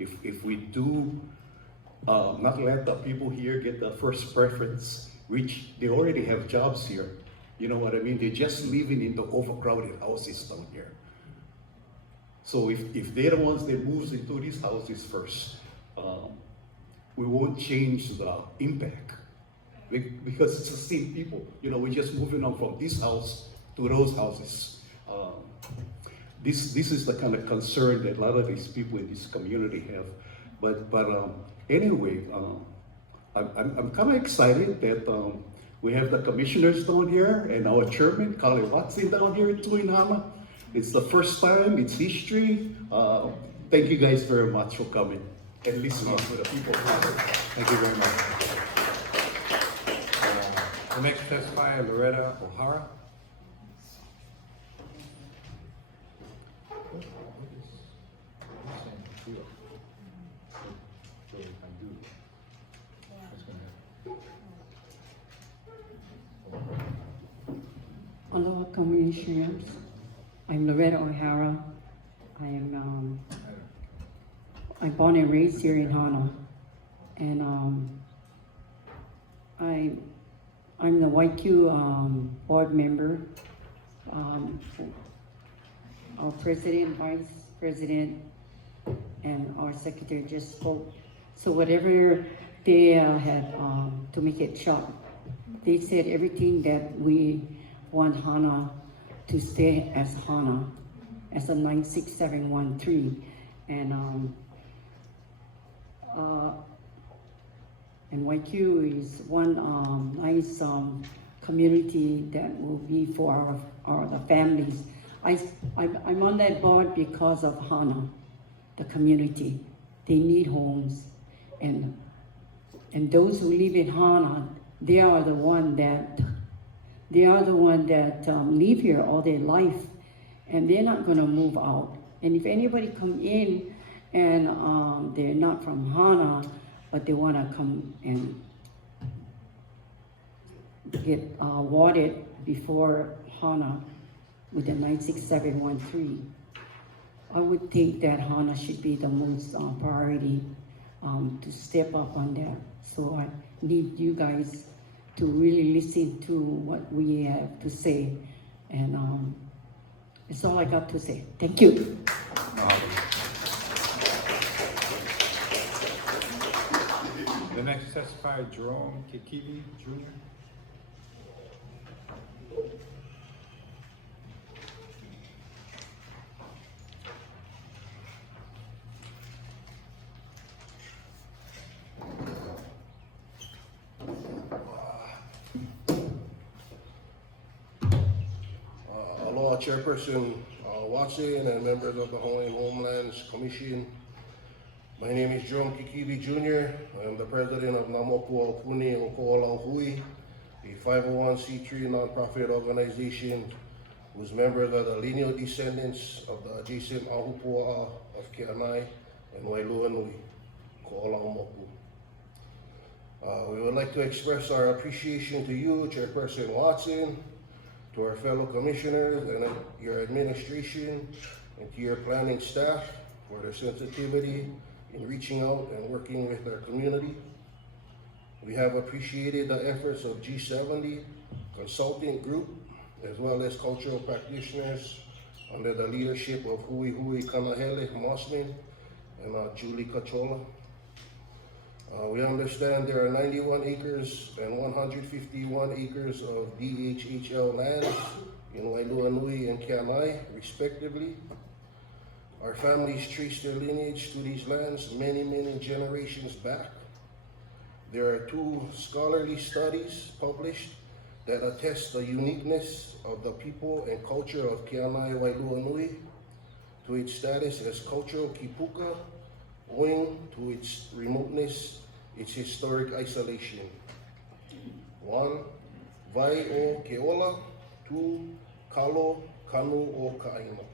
if we do not let the people here get the first preference, which they already have jobs here, you know what I mean? They're just living in the overcrowded houses down here. So if they're the ones that moves into these houses first, we won't change the impact because it's the same people. You know, we're just moving on from this house to those houses. This is the kind of concern that a lot of these people in this community have. But anyway, I'm kind of excited that we have the commissioners down here and our chairman, Kale Watson, down here too in Hana. It's the first time, it's history. Thank you guys very much for coming and listening to the people. Thank you very much. The next testifier, Loretta O'Hara. Aloha Commissioners. I'm Loretta O'Hara. I'm born and raised here in Hana, and I'm the YQ board member. Our president, vice president, and our secretary just spoke. So whatever they had to make it short, they said everything that we want Hana to stay as Hana, as a 96713, and YQ is one nice community that will be for the families. I'm on that board because of Hana, the community. They need homes, and those who live in Hana, they are the one that live here all their life, and they're not going to move out. And if anybody come in and they're not from Hana, but they want to come and get watered before Hana with the 96713, I would think that Hana should be the most priority to step up on that. So I need you guys to really listen to what we have to say, and that's all I got to say. Thank you. The next testifier, Jerome Kikivi Jr. Aloha Chairperson Watson and members of the Hawaiian Homelands Commission. My name is Jerome Kikivi Jr. I am the president of Namoku Aupuni o Ko'olauhui, a 501c3 nonprofit organization whose members are the lineal descendants of the adjacent Ahupua'a of Keʻanae and Wailuanui, Ko'olaumoku. We would like to express our appreciation to you, Chairperson Watson, to our fellow commissioners and your administration, and to your planning staff for their sensitivity in reaching out and working with our community. We have appreciated the efforts of G70 Consulting Group, as well as cultural practitioners under the leadership of Hui Kanahele Mossman and Julie Kachola. We understand there are 91 acres and 151 acres of DHHL lands in Wailuanui and Keʻanae, respectively. Our families trace their lineage to these lands many generations back. There are 2 scholarly studies published that attest the uniqueness of the people and culture of Keʻanae Wailuanui, to its status as cultural kipuka, owing to its remoteness, its historic isolation. 1. Vai o Keola. 2. Kalo Kanu o Ka'aina.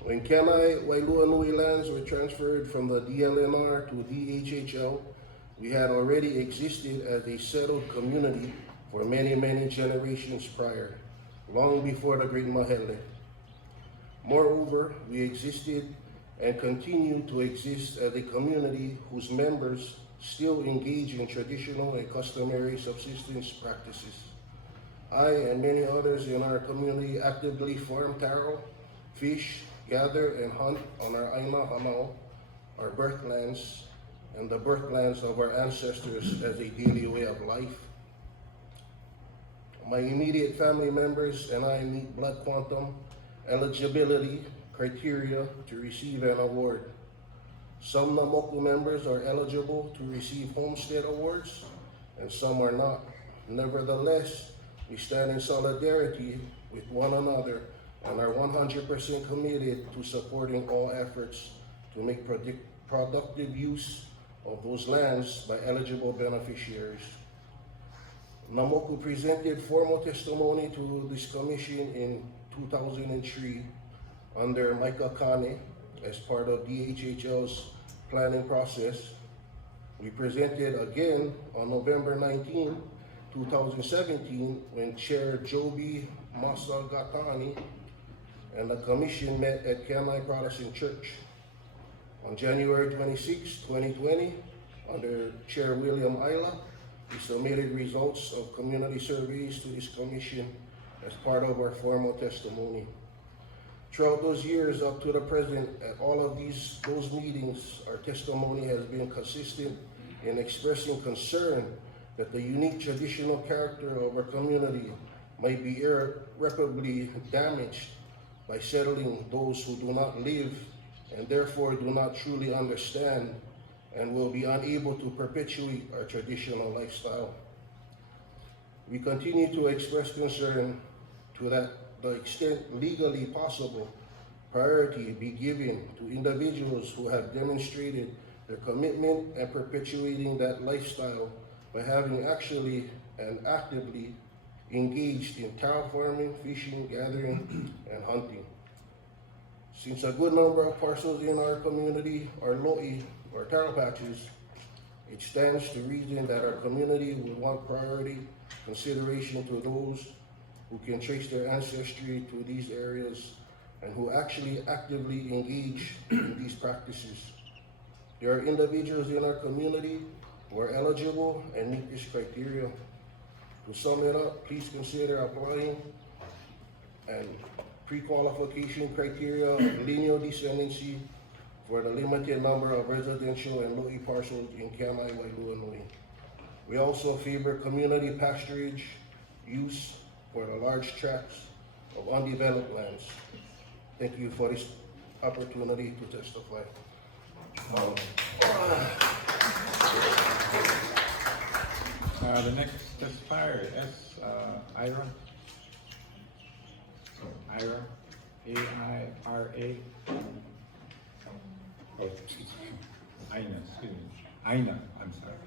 When Keʻanae Wailuanui lands were transferred from the DLNR to DHHL, we had already existed as a settled community for many, many generations prior, long before the Great Mahele. Moreover, we existed and continue to exist as a community whose members still engage in traditional and customary subsistence practices. I and many others in our community actively farm taro, fish, gather and hunt on our Aina Hana, our birthlands, and the birthlands of our ancestors as a daily way of life. My immediate family members and I meet blood quantum eligibility criteria to receive an award. Some Namoku members are eligible to receive homestead awards, and some are not. Nevertheless, we stand in solidarity with one another and are 100% committed to supporting all efforts to make productive use of those lands by eligible beneficiaries. Namoku presented formal testimony to this commission in 2003 under Micah Kane as part of DHHL's planning process. We presented again on November 19, 2017 when Chair Joby Masagatani and the commission met at Keʻanae Protestant Church. On January 26, 2020, under Chair William Ayla, we submitted results of community surveys to this commission as part of our formal testimony. Throughout those years up to the present, at all of those meetings, our testimony has been consistent in expressing concern that the unique traditional character of our community might be irreparably damaged by settling those who do not live and therefore do not truly understand and will be unable to perpetuate our traditional lifestyle. We continue to express concern to that the extent legally possible, priority be given to individuals who have demonstrated their commitment and perpetuating that lifestyle by having actually and actively engaged in taro farming, fishing, gathering, and hunting. Since a good number of parcels in our community are lo'i, or taro patches, it stands to reason that our community would want priority consideration to those who can trace their ancestry to these areas and who actually actively engage in these practices. There are individuals in our community who are eligible and meet this criteria. To sum it up, please consider applying and pre-qualification criteria of lineal descendancy for the limited number of residential and lo'i parcels in Keʻanae Wailuanui. We also favor community pasturage use for the large tracts of undeveloped lands. Thank you for this opportunity to testify. The next testifier is Ira. Ira, A-I-R-A. Oh, Aina, excuse me. Aina, I'm sorry.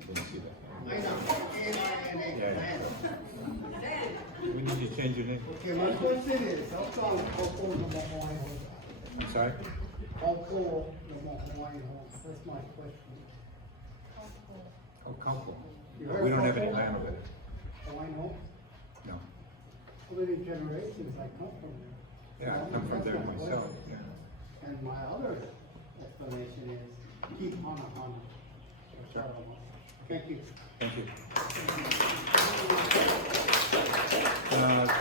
Didn't see that. Yeah. We need to change your name. Okay, my question is, how come Kaupo no more Hawaiian homes? I'm sorry? Kaupo no more Hawaiian homes? That's my question. Oh, Kaupo. You heard We don't have Kaupo? any land over there. Hawaiian homes? No. How many generations I come from there? Yeah, I come from there myself, yeah. And my other explanation is, keep Hana Hana. Sure. Thank you. Thank you.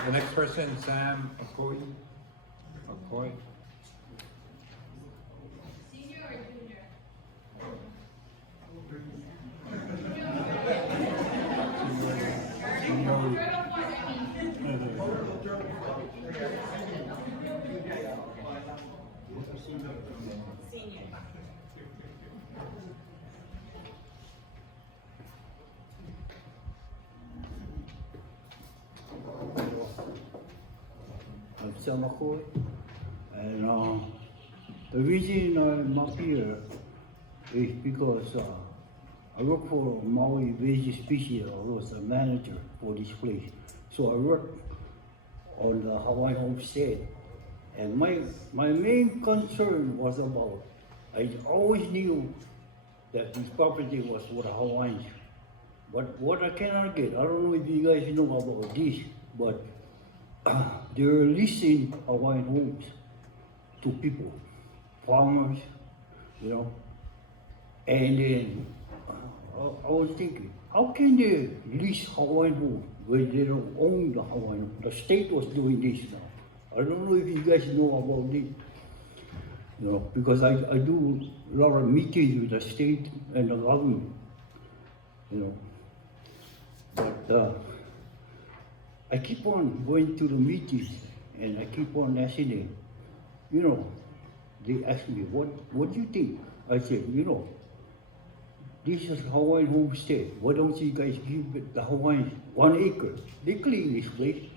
The next person, Sam Okoye. Okoye. Senior or junior? Senior. I'm Samako, and the reason I'm up here is because I work for Maui Beneficiaries. I was a manager for this place. So I worked on the Hawaiian homestead. And my main concern was about, I always knew that this property was for the Hawaiians. But what I cannot get, I don't know if you guys know about this, but they're leasing Hawaiian homes to people, farmers, you know. And then I was thinking, how can they lease Hawaiian homes when they don't own the Hawaiian home? The state was doing this now. I don't know if you guys know about this, you know, because I do a lot of meetings with the state and the government, you know. But I keep on going to the meetings and I keep on asking them, you know, they ask me, what do you think? I said, you know, this is Hawaiian homestead. Why don't you guys give the Hawaiians 1 acre? They clean this place.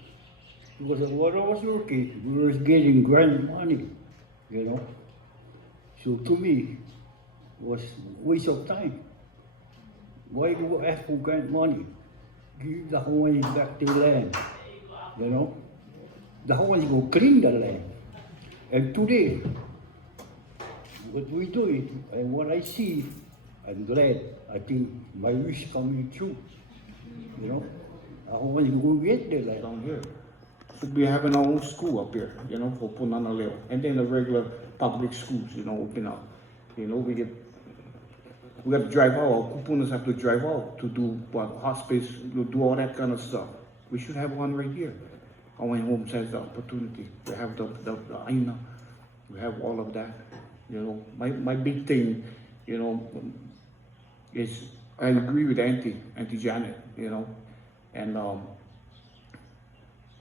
Because when I was working, we were getting grant money, you know. So to me, it was a waste of time. Why go ask for grant money? Give the Hawaiians back their land, you know. The Hawaiians go clean the land. And today, what we do it, and what I see, I'm glad. I think my wish coming true, you know. The Hawaiians go get their land. Down here. Should be having our own school up here, you know, for Punana Leo. And then the regular public schools, you know, open up. You know, we have to drive out, our kupunas have to drive out to do what, hospice, to do all that kind of stuff. We should have one right here. Hawaiian Homes has the opportunity. We have the Hana, we have all of that. You know, my big thing, you know, is I agree with Auntie Janet, you know, and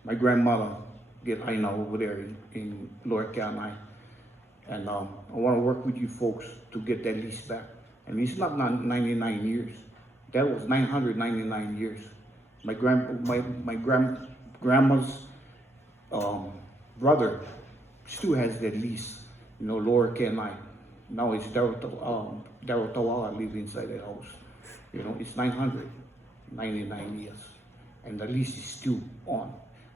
my grandmother get Hana over there in Lower Keʻanae. And I want to work with you folks to get that lease back. I mean, it's not 99 years. That was 999 years. My grandma's brother still has that lease, you know, Lower Keʻanae. Now it's Darryl Tawala live inside that house. You know, it's 999 years, and the lease is still on.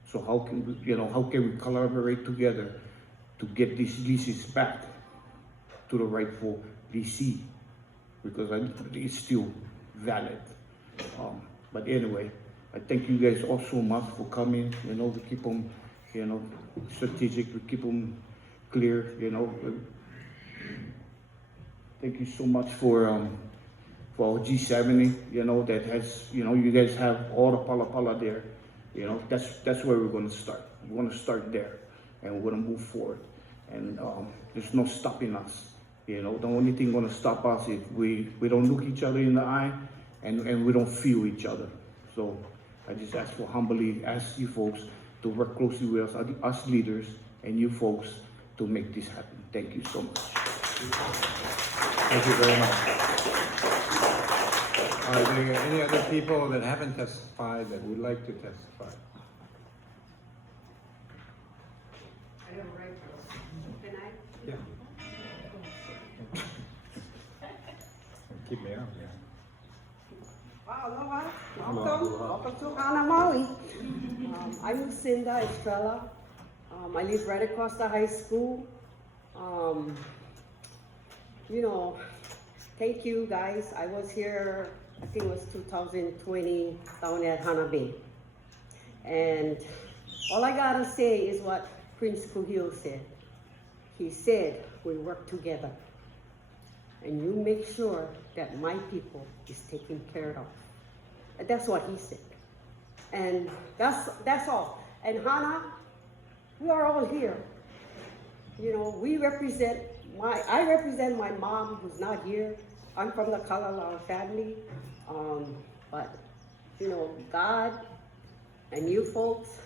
So how can we, you know, how can we collaborate together to get these leases back to the rightful leasee? Because it's still valid. But anyway, I thank you guys all so much for coming. You know, we keep them, you know, strategic. We keep them clear. You know, thank you so much for our G70. You know, that has, you know, you guys have all the pala there. You know, that's where we're going to start. We're going to start there, and we're going to move forward. And there's no stopping us. You know, the only thing going to stop us is we don't look each other in the eye, and we don't feel each other. So I just humbly ask you folks to work closely with us leaders and you folks to make this happen. Thank you so much. Thank you very much. Are there any other people that haven't testified that would like to testify? I have a right to. Can I? Yeah. Keep me up, yeah. Wow, aloha. Welcome to Hana, Maui. I'm Lucinda Estrella. I live right across the high school. You know, thank you guys. I was here, I think it was 2020 down at Hana Bay. And all I gotta say is what Prince Kuhio said. He said, we work together. And you make sure that my people is taken care of. And that's what he said. And that's all. And Hana, we are all here. You know, I represent my mom who's not here. I'm from the Kalalau family. But, you know, God and you folks,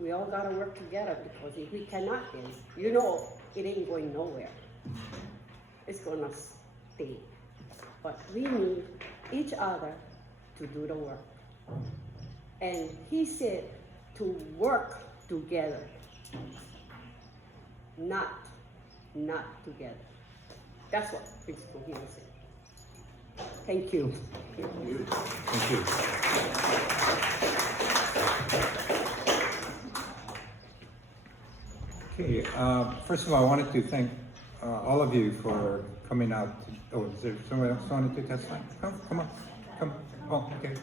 we all gotta work together, because if we cannot, then, you know, it ain't going nowhere. It's gonna stay. But we need each other to do the work. And he said to work together, not together. That's what Prince Kuhio said. Thank you. Thank you. Okay, first of all, I wanted to thank all of you for coming out. Oh, is there someone else wanted to testify? Come on, come. Oh, okay.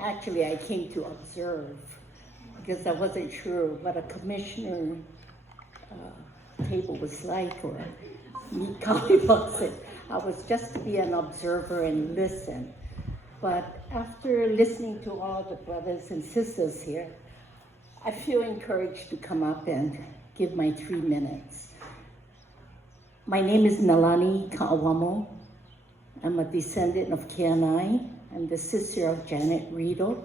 Actually, I came to observe because I wasn't sure what a commissioner table was like or meet county boxing. I was just to be an observer and listen. But after listening to all the brothers and sisters here, I feel encouraged to come up and give my 3 minutes. My name is Nalani Ka'awamo. I'm a descendant of Keʻanae. I'm the sister of Janet Rido.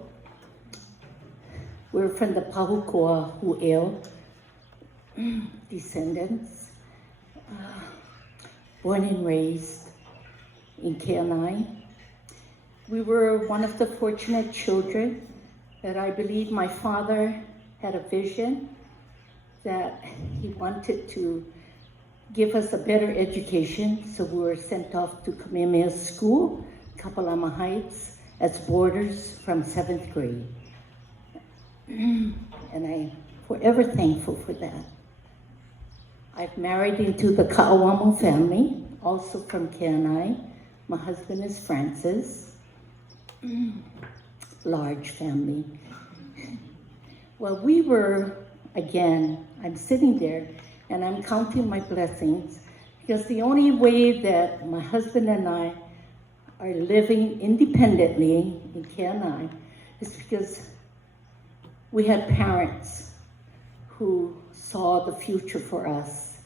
We're from the Pahukoa Hu'eo descendants, born and raised in Keʻanae. We were one of the fortunate children that I believe my father had a vision that he wanted to give us a better education, so we were sent off to Kamehameha School, Kapalama Heights, as boarders from 7th grade. And I'm forever thankful for that. I've married into the Ka'awamo family, also from Keʻanae. My husband is Francis. Large family. Well, we were, again, I'm sitting there and I'm counting my blessings because the only way that my husband and I are living independently in Keʻanae is because we had parents who saw the future for us,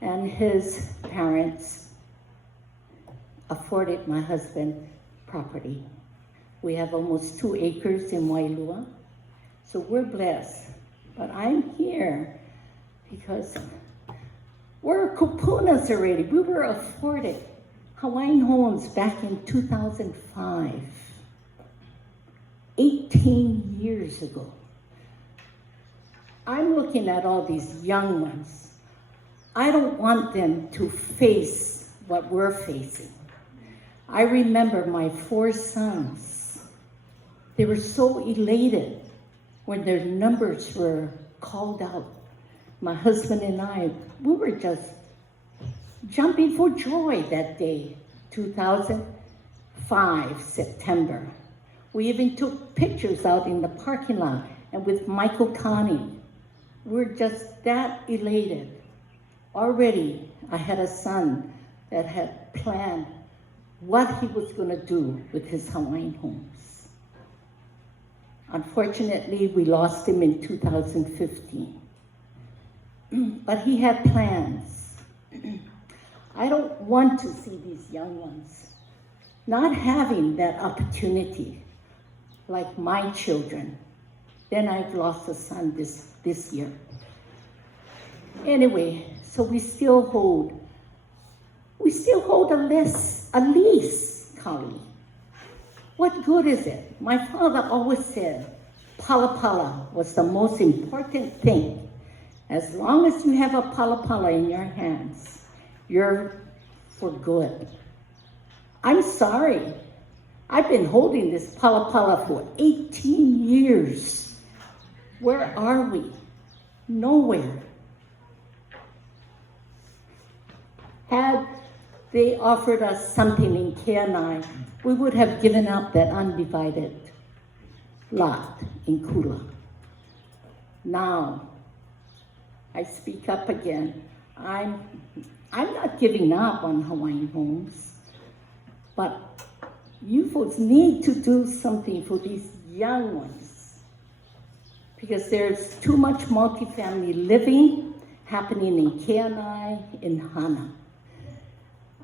and his parents afforded my husband property. We have almost 2 acres in Wailua, so we're blessed. But I'm here because we're kupunas already. We were afforded Hawaiian homes back in 2005, 18 years ago. I'm looking at all these young ones. I don't want them to face what we're facing. I remember my 4 sons. They were so elated when their numbers were called out. My husband and I, we were just jumping for joy that day, 2005, September. We even took pictures out in the parking lot and with Michael Connie. We're just that elated. Already, I had a son that had planned what he was going to do with his Hawaiian homes. Unfortunately, we lost him in 2015. But he had plans. I don't want to see these young ones not having that opportunity like my children. Then I've lost a son this year. Anyway, so we still hold a lease, Kali. What good is it? My father always said, palapala was the most important thing. As long as you have a palapala in your hands, you're for good. I'm sorry. I've been holding this palapala for 18 years. Where are we? Nowhere. Had they offered us something in Keʻanae, we would have given up that undivided lot in Kula. Now, I speak up again. I'm not giving up on Hawaiian homes, but you folks need to do something for these young ones because there's too much multifamily living happening in Keʻanae, in Hana.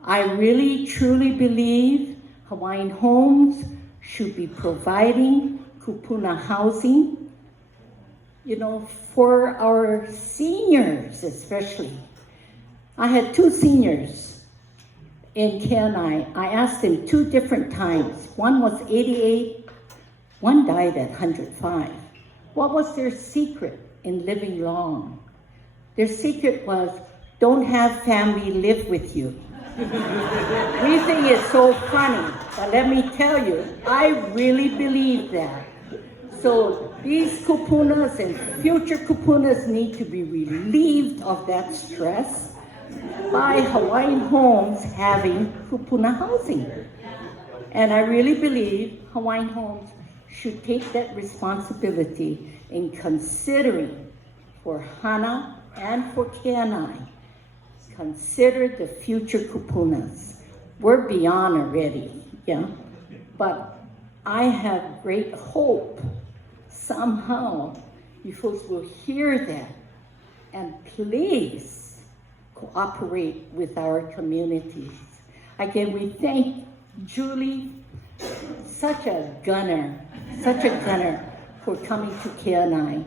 I really, truly believe Hawaiian homes should be providing kupuna housing, for our seniors especially. I had 2 seniors in Keʻanae. I asked them 2 different times. One was 88, one died at 105. What was their secret in living long? Their secret was, don't have family live with you. We think it's so funny, but let me tell you, I really believe that. So these kupunas and future kupunas need to be relieved of that stress by Hawaiian Homes having kupuna housing. And I really believe Hawaiian Homes should take that responsibility in considering for Hana and for Keʻanae. Consider the future kupunas. We're beyond already, yeah? But I have great hope somehow you folks will hear that and please cooperate with our communities. Again, we thank Julie, such a gunner for coming to Keʻanae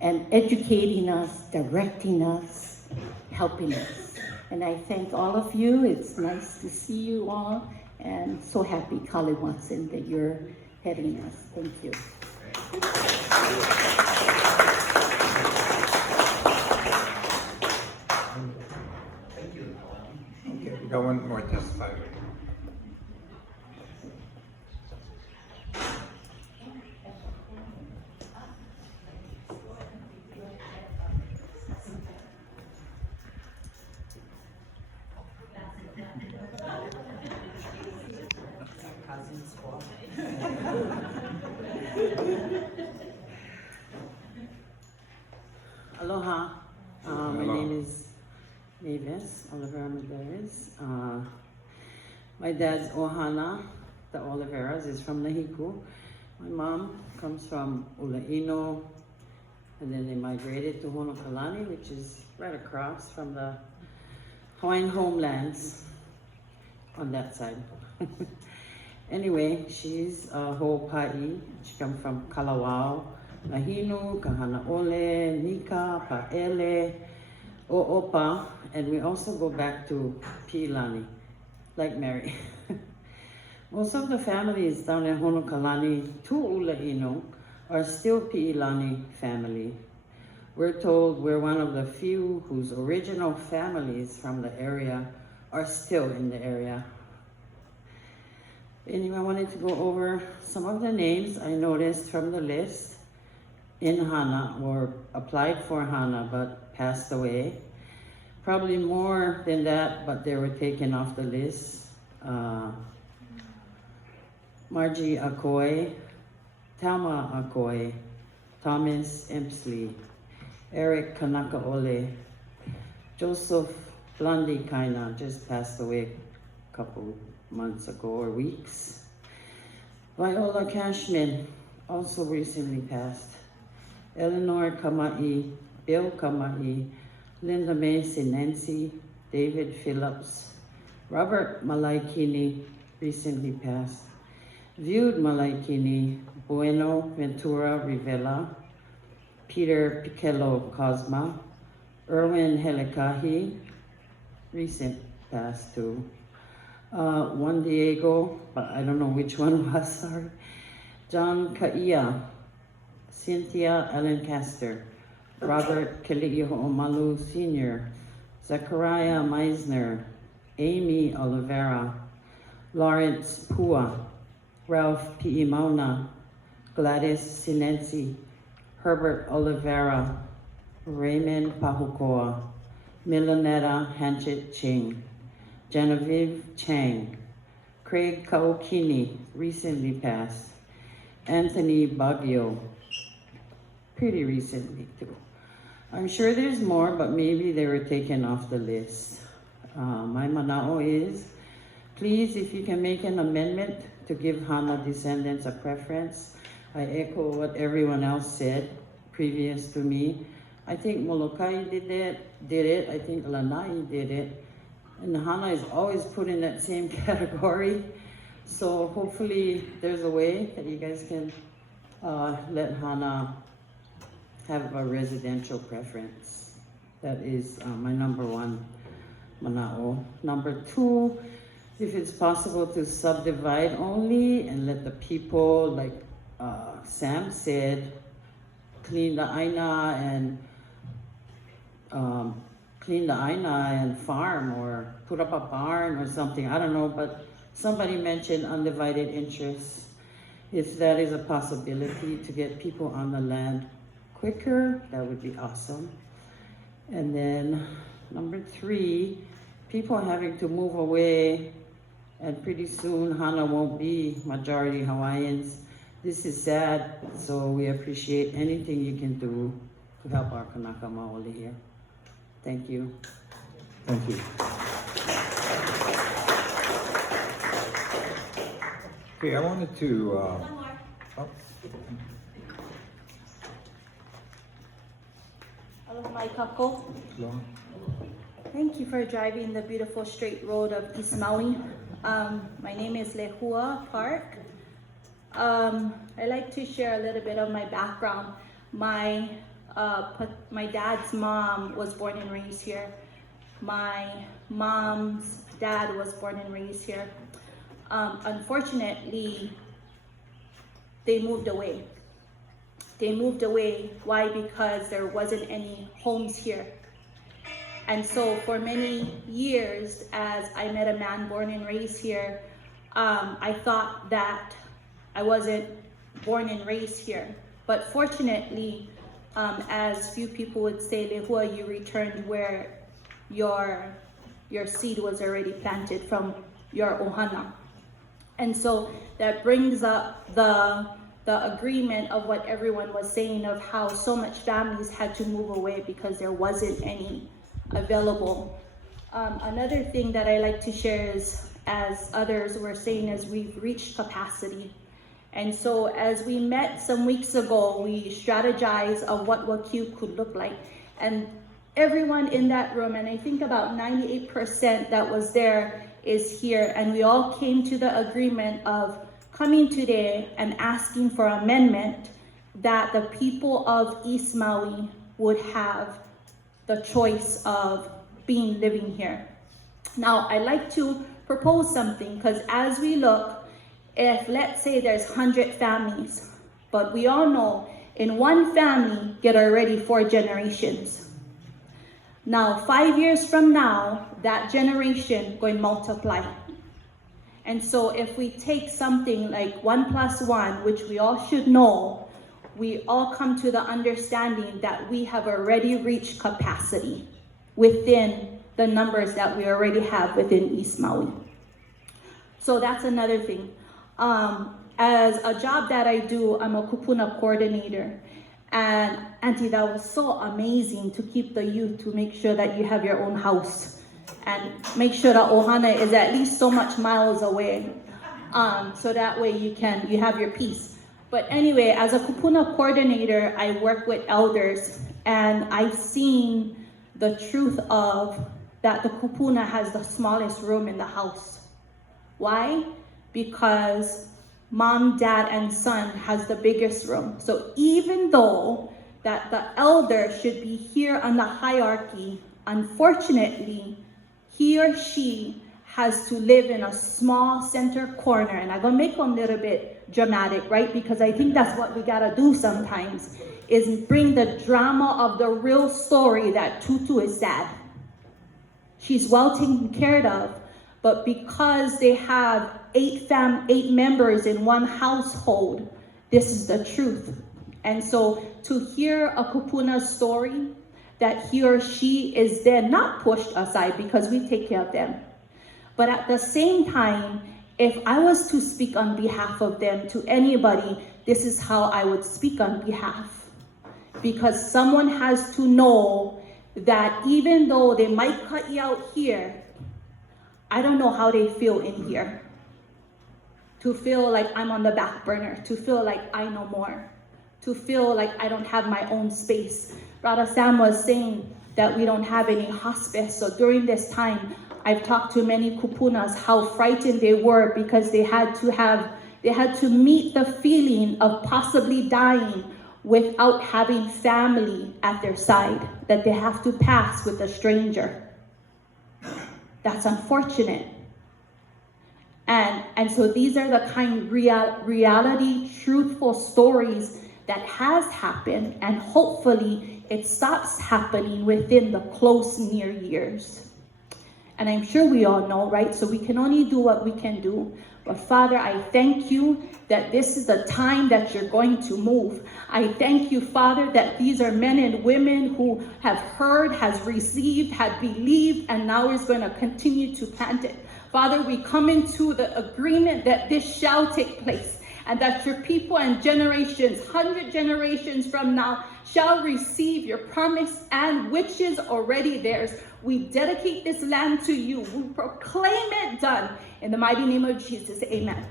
and educating us, directing us, helping us. And I thank all of you. It's nice to see you all, and so happy, Kali Watson, that you're heading us. Thank you. Okay, we got one more testifier. Aloha. My name is Mavis Olivera Medeiros. My dad's Ohana, the Oliveras, is from Nahiku. My mom comes from Ulaino, and then they migrated to Honokalani, which is right across from the Hawaiian homelands on that side. Anyway, she's a Ho'opa'i. She comes from Kalawao, Nahinu, Kahanaole, Nika, Pa'ele, O'opa, and we also go back to Pi'ilani, like Mary. Most of the families down in Honokalani to Ulaino are still Pi'ilani family. We're told we're one of the few whose original families from the area are still in the area. Anyway, I wanted to go over some of the names I noticed from the list in Hana, or applied for Hana but passed away. Probably more than that, but they were taken off the list. Margie Akoi, Thelma Akoi, Thomas Empsley, Eric Kanakaole, Joseph Blondie Kaina just passed away a couple months ago or weeks. Viola Cashman also recently passed. Eleanor Kama'i, Bill Kama'i, Linda May Sinensi, David Phillips, Robert Malaikini recently passed. Viewed Malaikini, Bueno Ventura Rivela, Peter Picello Cosma, Erwin Helikahi, recent passed too. Juan Diego, but I don't know which one was, sorry. John Ka'ia, Cynthia Ellencaster, Robert Keli'iho'omalu Sr., Zachariah Meisner, Amy Oliveira, Lawrence Pua, Ralph Pi'imauna, Gladys Sinensi, Herbert Oliveira, Raymond Pahukoa, Milanetta Hanchett Ching, Genevieve Chang, Craig Kaokini, recently passed, Anthony Baggio, pretty recently too. I'm sure there's more, but maybe they were taken off the list. My mana'o is, please, if you can make an amendment to give Hana descendants a preference. I echo what everyone else said previous to me. I think Molokai did it. I think Lanai did it. And Hana is always put in that same category. So hopefully there's a way that you guys can let Hana have a residential preference. That is my number one mana'o. Number two, if it's possible to subdivide only and let the people, like Sam said, clean the aina and clean the aina and farm or put up a barn or something. I don't know, but somebody mentioned undivided interest. If that is a possibility to get people on the land quicker, that would be awesome. And then number 3, people having to move away, and pretty soon Hana won't be majority Hawaiians. This is sad, so we appreciate anything you can do to help our Kanaka Maoli here. Thank you. Thank you. Okay, I wanted to, Aloha kako. Thank you for driving the beautiful straight road of East Maui. My name is Lehua Park. I like to share a little bit of my background. My dad's mom was born and raised here. My mom's dad was born and raised here. Unfortunately, they moved away. They moved away. Why? Because there wasn't any homes here. And so for many years, as I met a man born and raised here, I thought that I wasn't born and raised here. But fortunately, as few people would say, Lehua, you returned where your seed was already planted from your ohana. And so that brings up the agreement of what everyone was saying of how so much families had to move away because there wasn't any available. Another thing that I like to share is, as others were saying, is we've reached capacity. And so as we met some weeks ago, we strategized of what WAQ could look like. And everyone in that room, and I think about 98% that was there, is here. And we all came to the agreement of coming today and asking for amendment that the people of East Maui would have the choice of living here. Now, I like to propose something, because as we look, if let's say there's 100 families, but we all know in one family get already 4 generations. Now, 5 years from now, that generation going to multiply. And so if we take something like 1 + 1, which we all should know, we all come to the understanding that we have already reached capacity within the numbers that we already have within East Maui. So that's another thing. As a job that I do, I'm a kupuna coordinator. And Auntie, that was so amazing to keep the youth to make sure that you have your own house and make sure that ohana is at least so much miles away. So that way you have your peace. But anyway, as a kupuna coordinator, I work with elders, and I've seen the truth of that the kupuna has the smallest room in the house. Why? Because mom, dad, and son has the biggest room. So even though that the elder should be here on the hierarchy, unfortunately, he or she has to live in a small center corner. And I'm gonna make them a little bit dramatic, right? Because I think that's what we gotta do sometimes, is bring the drama of the real story that Tutu is sad. She's well taken care of, but because they have 8 members in one household, this is the truth. And so to hear a kupuna's story, that he or she is then not pushed aside because we take care of them. But at the same time, if I was to speak on behalf of them to anybody, this is how I would speak on behalf. Because someone has to know that even though they might cut you out here, I don't know how they feel in here. To feel like I'm on the back burner, to feel like I know more, to feel like I don't have my own space. Brother Sam was saying that we don't have any hospice. So during this time, I've talked to many kupunas how frightened they were because they had to meet the feeling of possibly dying without having family at their side, that they have to pass with a stranger. That's unfortunate. And so these are the kind of reality, truthful stories that has happened, and hopefully it stops happening within the close near years. And I'm sure we all know, right? So we can only do what we can do. But Father, I thank you that this is the time that you're going to move. I thank you, Father, that these are men and women who have heard, has received, had believed, and now is going to continue to plant it. Father, we come into the agreement that this shall take place, and that your people and generations, 100 generations from now, shall receive your promise and which is already theirs. We dedicate this land to you. We proclaim it done. In the mighty name of Jesus, amen.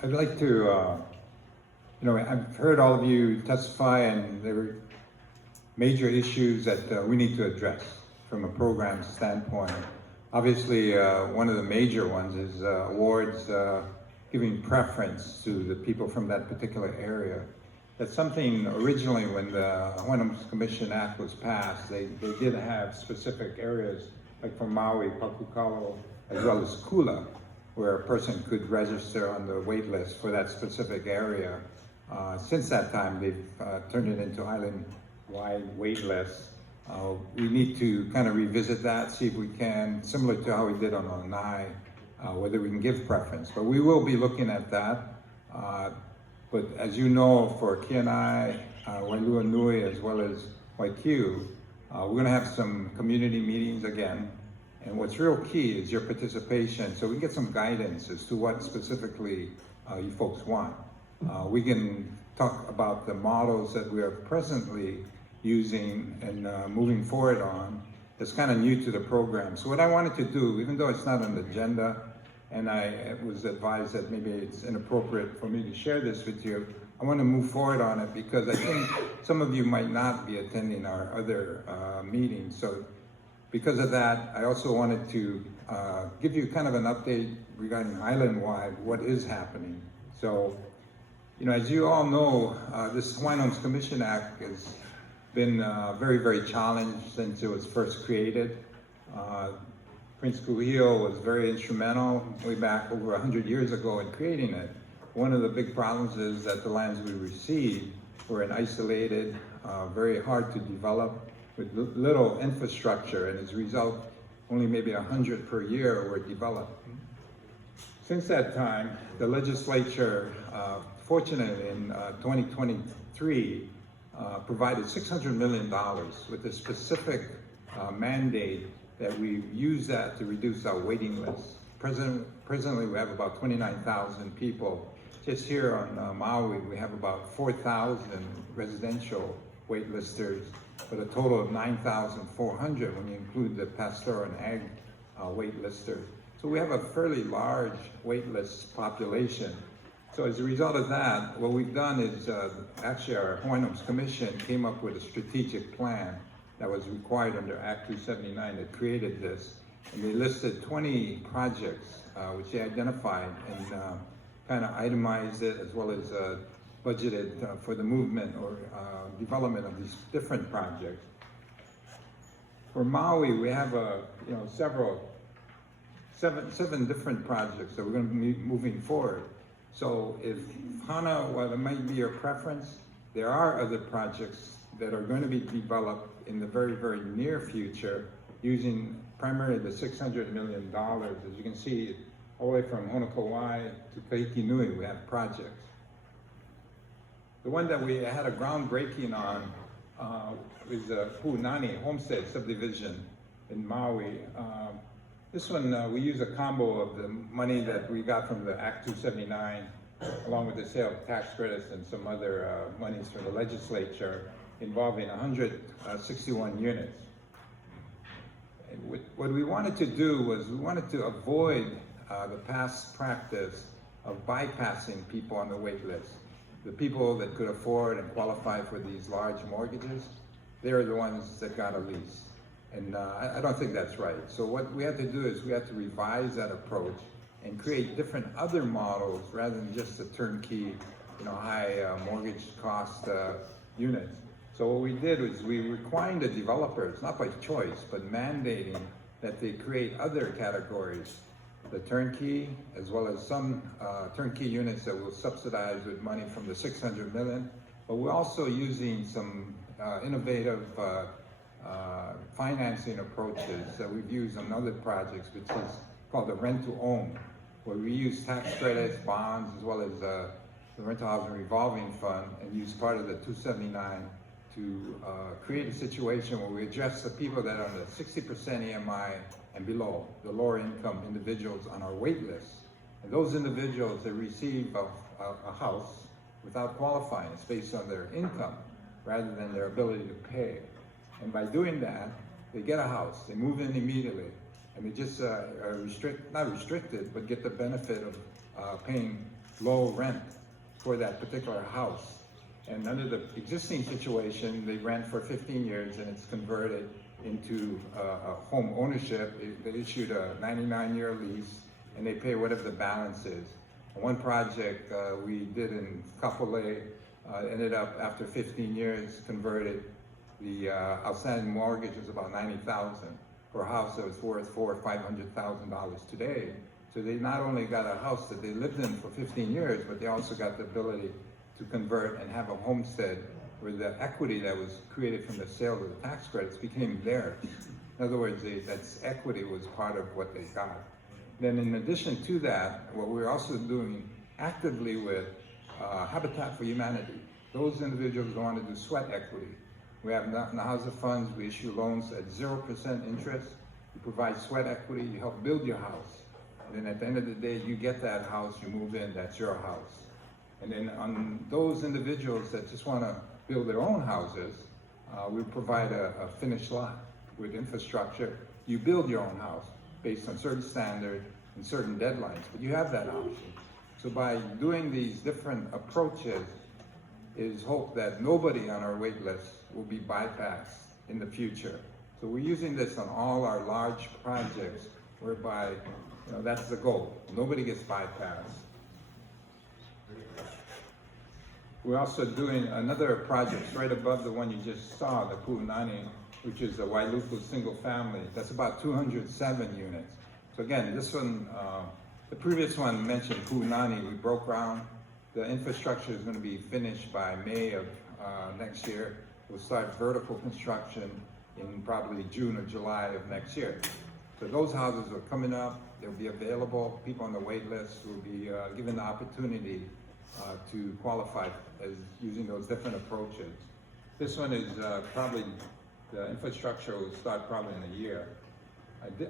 I'd like to, I've heard all of you testify, and there were major issues that we need to address from a program standpoint. Obviously, one of the major ones is awards giving preference to the people from that particular area. That's something originally when the Hawaiian Commission Act was passed, they did have specific areas, like for Maui, Pakukalo, as well as Kula, where a person could register on the wait list for that specific area. Since that time, they've turned it into island-wide wait lists. We need to kind of revisit that, see if we can, similar to how we did on Lanai, whether we can give preference. But we will be looking at that. But as you know, for Keʻanae, Wailua Nui, as well as Waikio, we're gonna have some community meetings again. And what's real key is your participation, so we can get some guidance as to what specifically you folks want. We can talk about the models that we are presently using and moving forward on. That's kind of new to the program. So what I wanted to do, even though it's not on the agenda, and I was advised that maybe it's inappropriate for me to share this with you, I want to move forward on it because I think some of you might not be attending our other meetings. So because of that, I also wanted to give you kind of an update regarding island-wide, what is happening. So, as you all know, this Hawaiian Homes Commission Act has been very, very challenged since it was first created. Prince Kuhio was very instrumental way back over 100 years ago in creating it. One of the big problems is that the lands we received were isolated, very hard to develop, with little infrastructure, and as a result, only maybe 100 per year were developed. Since that time, the legislature, fortunately in 2023, provided $600 million with a specific mandate that we use that to reduce our waiting list. Presently, we have about 29,000 people. Just here on Maui, we have about 4,000 residential waitlisters, with a total of 9,400 when you include the pastoral and ag waitlisters. So we have a fairly large waitlist population. So as a result of that, what we've done is, actually our Hawaiian Homes Commission came up with a strategic plan that was required under Act 279 that created this. And they listed 20 projects, which they identified and kind of itemized it, as well as budgeted for the movement or development of these different projects. For Maui, we have seven different projects that we're going to be moving forward. So if Hana, while it might be your preference, there are other projects that are going to be developed in the very, very near future using primarily the $600 million. As you can see, all the way from Honokowai to Kahikinui, we have projects. The one that we had a groundbreaking on is the Pu'unani Homestead subdivision in Maui. This one, we use a combo of the money that we got from the Act 279, along with the sale of tax credits and some other monies from the legislature, involving 161 units. And what we wanted to do was we wanted to avoid the past practice of bypassing people on the wait list. The people that could afford and qualify for these large mortgages, they're the ones that got a lease. And I don't think that's right. So what we had to do is we had to revise that approach and create different other models rather than just the turnkey, high mortgage cost units. So what we did was we required the developers, not by choice, but mandating that they create other categories the turnkey, as well as some turnkey units that we'll subsidize with money from the 600 million. But we're also using some innovative financing approaches that we've used on other projects, which is called the rent-to-own, where we use tax credits, bonds, as well as the rental housing revolving fund, and use part of the 279 to create a situation where we address the people that are on the 60% EMI and below, the lower income individuals on our wait list. And those individuals that receive a house without qualifying, it's based on their income rather than their ability to pay. And by doing that, they get a house, they move in immediately, and they just are not restricted, but get the benefit of paying low rent for that particular house. And under the existing situation, they rent for 15 years and it's converted into a home ownership. They issued a 99-year lease and they pay whatever the balance is. One project we did in Kapolei ended up after 15 years converted. The outstanding mortgage was about $90,000 for a house that was worth $400,000 or $500,000 today. So they not only got a house that they lived in for 15 years, but they also got the ability to convert and have a homestead where the equity that was created from the sale of the tax credits became theirs. In other words, that's equity was part of what they got. Then in addition to that, what we're also doing actively with Habitat for Humanity, those individuals who want to do sweat equity. We have in the House of Funds, we issue loans at 0% interest. You provide sweat equity, you help build your house. And then at the end of the day, you get that house, you move in, that's your house. And then on those individuals that just want to build their own houses, we provide a finished lot with infrastructure. You build your own house based on certain standards and certain deadlines, but you have that option. So by doing these different approaches, is hope that nobody on our wait list will be bypassed in the future. So we're using this on all our large projects whereby that's the goal. Nobody gets bypassed. We're also doing another project right above the one you just saw, the Pu'unani, which is a Wailuku single family. That's about 207 units. So again, this one, the previous one mentioned Pu'unani, we broke ground. The infrastructure is going to be finished by May of next year. We'll start vertical construction in probably June or July of next year. So those houses are coming up, they'll be available. People on the wait list will be given the opportunity to qualify as using those different approaches. This one is probably, the infrastructure will start probably in a year.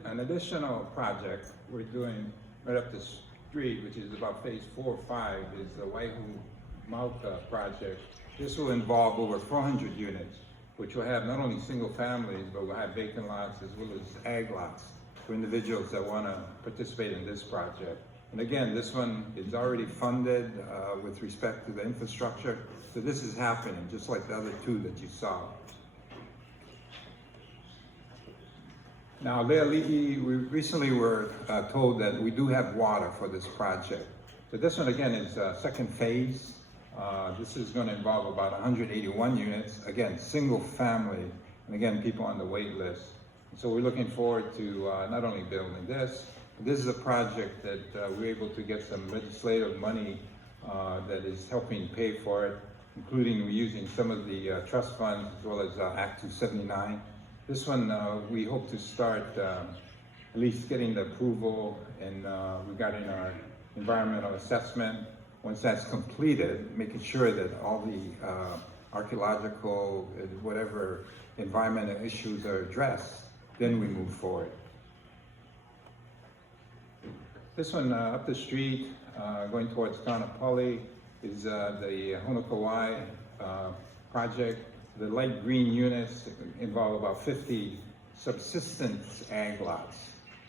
An additional project we're doing right up the street, which is about phase 4 or 5, is the Waihu Mauka project. This will involve over 400 units, which will have not only single families, but will have vacant lots as well as ag lots for individuals that want to participate in this project. And again, this one is already funded with respect to the infrastructure. So this is happening, just like the other two that you saw. Now, Leali'i, we recently were told that we do have water for this project. So this one, again, is second phase. This is going to involve about 181 units. Again, single family, and again, people on the wait list. So we're looking forward to not only building this, but this is a project that we're able to get some legislative money that is helping pay for it, including using some of the trust funds as well as Act 279. This one, we hope to start at least getting the approval and regarding our environmental assessment. Once that's completed, making sure that all the archaeological, whatever environmental issues are addressed, then we move forward. This one up the street, going towards Kaanapali, is the Honokawai project. The light green units involve about 50 subsistence ag lots.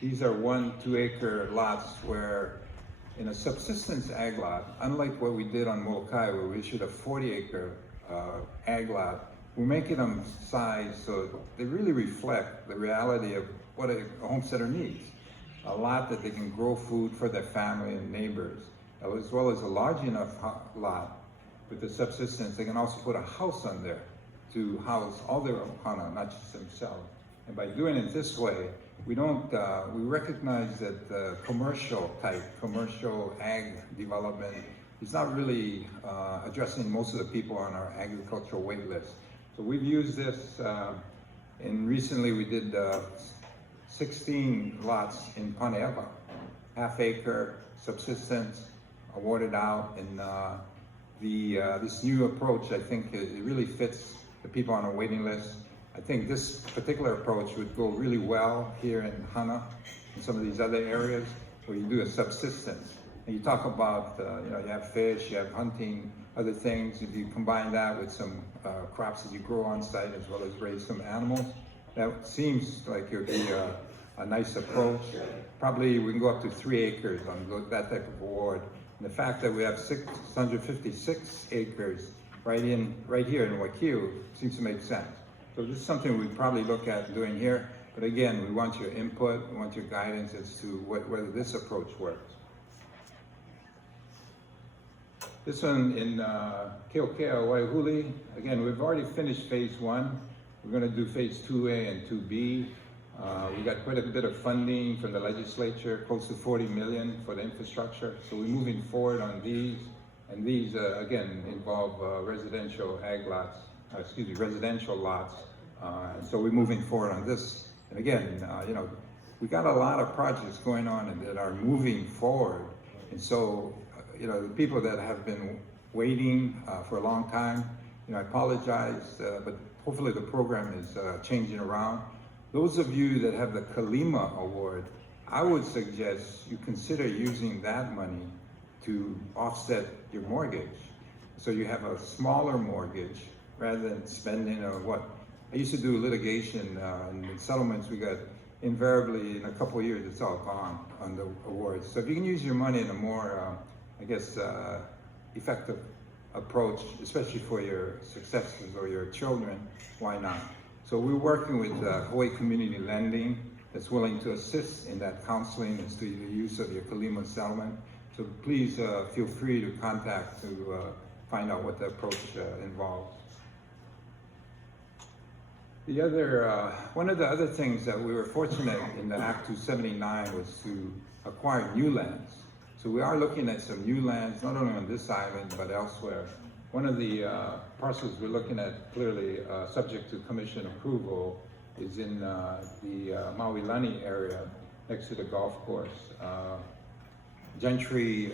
These are 1-2 acre lots where in a subsistence ag lot, unlike what we did on Molokai where we issued a 40 acre ag lot, we're making them size so they really reflect the reality of what a homesteader needs. A lot that they can grow food for their family and neighbors, as well as a large enough lot with the subsistence. They can also put a house on there to house all their Hana, not just themselves. And by doing it this way, we don't, we recognize that commercial ag development is not really addressing most of the people on our agricultural wait list. So we've used this, and recently we did 16 lots in Paneava, half-acre subsistence, awarded out, and this new approach, I think, it really fits the people on a waiting list. I think this particular approach would go really well here in Hana and some of these other areas where you do a subsistence. And you talk about, you know, you have fish, you have hunting, other things. If you combine that with some crops that you grow on site as well as raise some animals, that seems like it would be a nice approach. Probably we can go up to 3 acres on that type of award. And the fact that we have 656 acres right here in Waikiu seems to make sense. So this is something we'd probably look at doing here. But again, we want your input, we want your guidance as to whether this approach works. This one in Keʻanae, Waihuli. Again, we've already finished phase 1. We're going to do phase 2A and 2B. We got quite a bit of funding from the legislature, close to 40 million for the infrastructure. So we're moving forward on these. And these, again, involve residential lots. And so we're moving forward on this. And again, you know, we got a lot of projects going on and that are moving forward. And so, you know, the people that have been waiting for a long time, you know, I apologize, but hopefully the program is changing around. Those of you that have the Kalima Award, I would suggest you consider using that money to offset your mortgage. So you have a smaller mortgage rather than spending what I used to do litigation and in settlements. We got invariably in a couple of years it's all gone on the awards. So if you can use your money in a more, I guess, effective approach, especially for your successors or your children, why not? So we're working with Hawaii Community Lending that's willing to assist in that counseling as to the use of your Kalima settlement. So please feel free to contact to find out what the approach involves. The other, one of the other things that we were fortunate in the Act 279 was to acquire new lands. So we are looking at some new lands, not only on this island, but elsewhere. One of the parcels we're looking at, clearly subject to commission approval, is in the Maui Lani area, next to the golf course. Gentry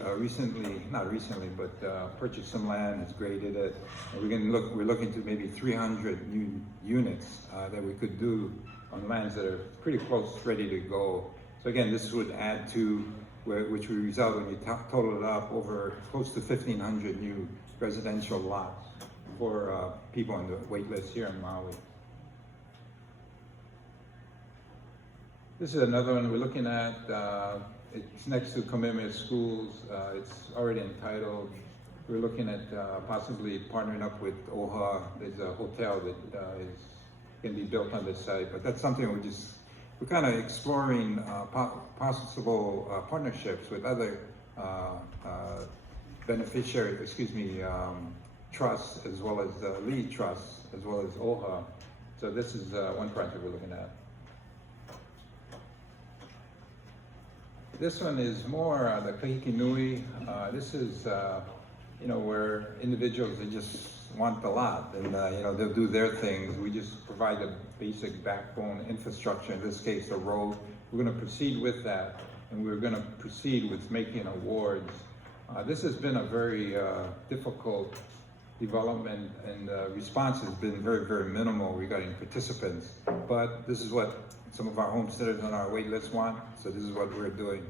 not recently, but purchased some land, has graded it. And we're looking to maybe 300 new units that we could do on lands that are pretty close, ready to go. So again, this would add to, which would result, when you total it up, over close to 1,500 new residential lots for people on the wait list here in Maui. This is another one we're looking at. It's next to Kamehameha Schools. It's already entitled. We're looking at possibly partnering up with OHA. There's a hotel that can be built on this site, but that's something we're kind of exploring possible partnerships with other trusts, as well as lead trusts, as well as OHA. So this is one project we're looking at. This one is more the Kahiki Nui. This is, you know, where individuals, they just want the lot, and you know, they'll do their things. We just provide the basic backbone infrastructure, in this case a road. We're going to proceed with that, and we're going to proceed with making awards. This has been a very difficult development, and response has been very, very minimal regarding participants. But this is what some of our homesteaders on our wait list want, so this is what we're doing.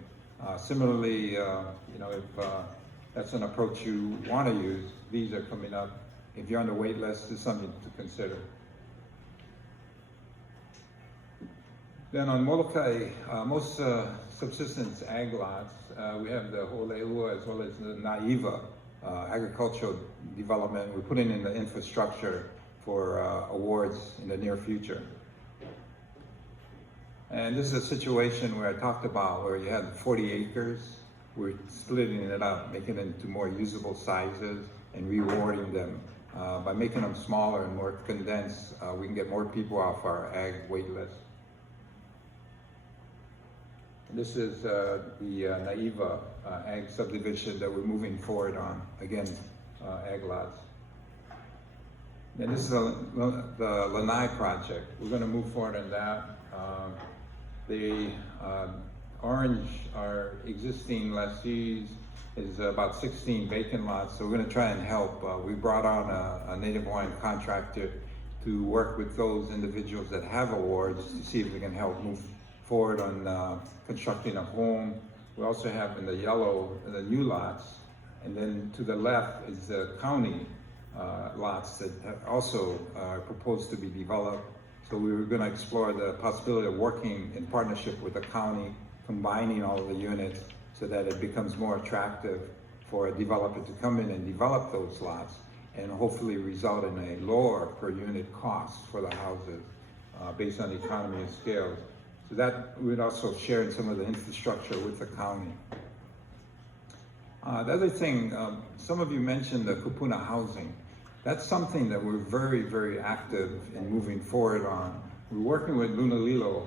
Similarly, you know, if that's an approach you want to use, these are coming up. If you're on the wait list, it's something to consider. Then on Molokai, most subsistence ag lots, we have the Ho'oleua as well as the Naiva agricultural development. We're putting in the infrastructure for awards in the near future. And this is a situation where I talked about where you had 40 acres. We're splitting it up, making it into more usable sizes and rewarding them. By making them smaller and more condensed, we can get more people off our ag wait list. This is the Naiva ag subdivision that we're moving forward on, again, ag lots. And this is the Lanai project. We're gonna move forward on that. The orange are existing lessees, is about 16 vacant lots, so we're gonna try and help. We brought on a Native Hawaiian contractor to work with those individuals that have awards to see if we can help move forward on constructing a home. We also have in the yellow, the new lots, and then to the left is the county lots that have also proposed to be developed. So we were gonna explore the possibility of working in partnership with the county, combining all of the units so that it becomes more attractive for a developer to come in and develop those lots and hopefully result in a lower per unit cost for the houses based on the economy of scale. So that we'd also share in some of the infrastructure with the county. The other thing, some of you mentioned the kupuna housing. That's something that we're very, very active in moving forward on. We're working with Lunalilo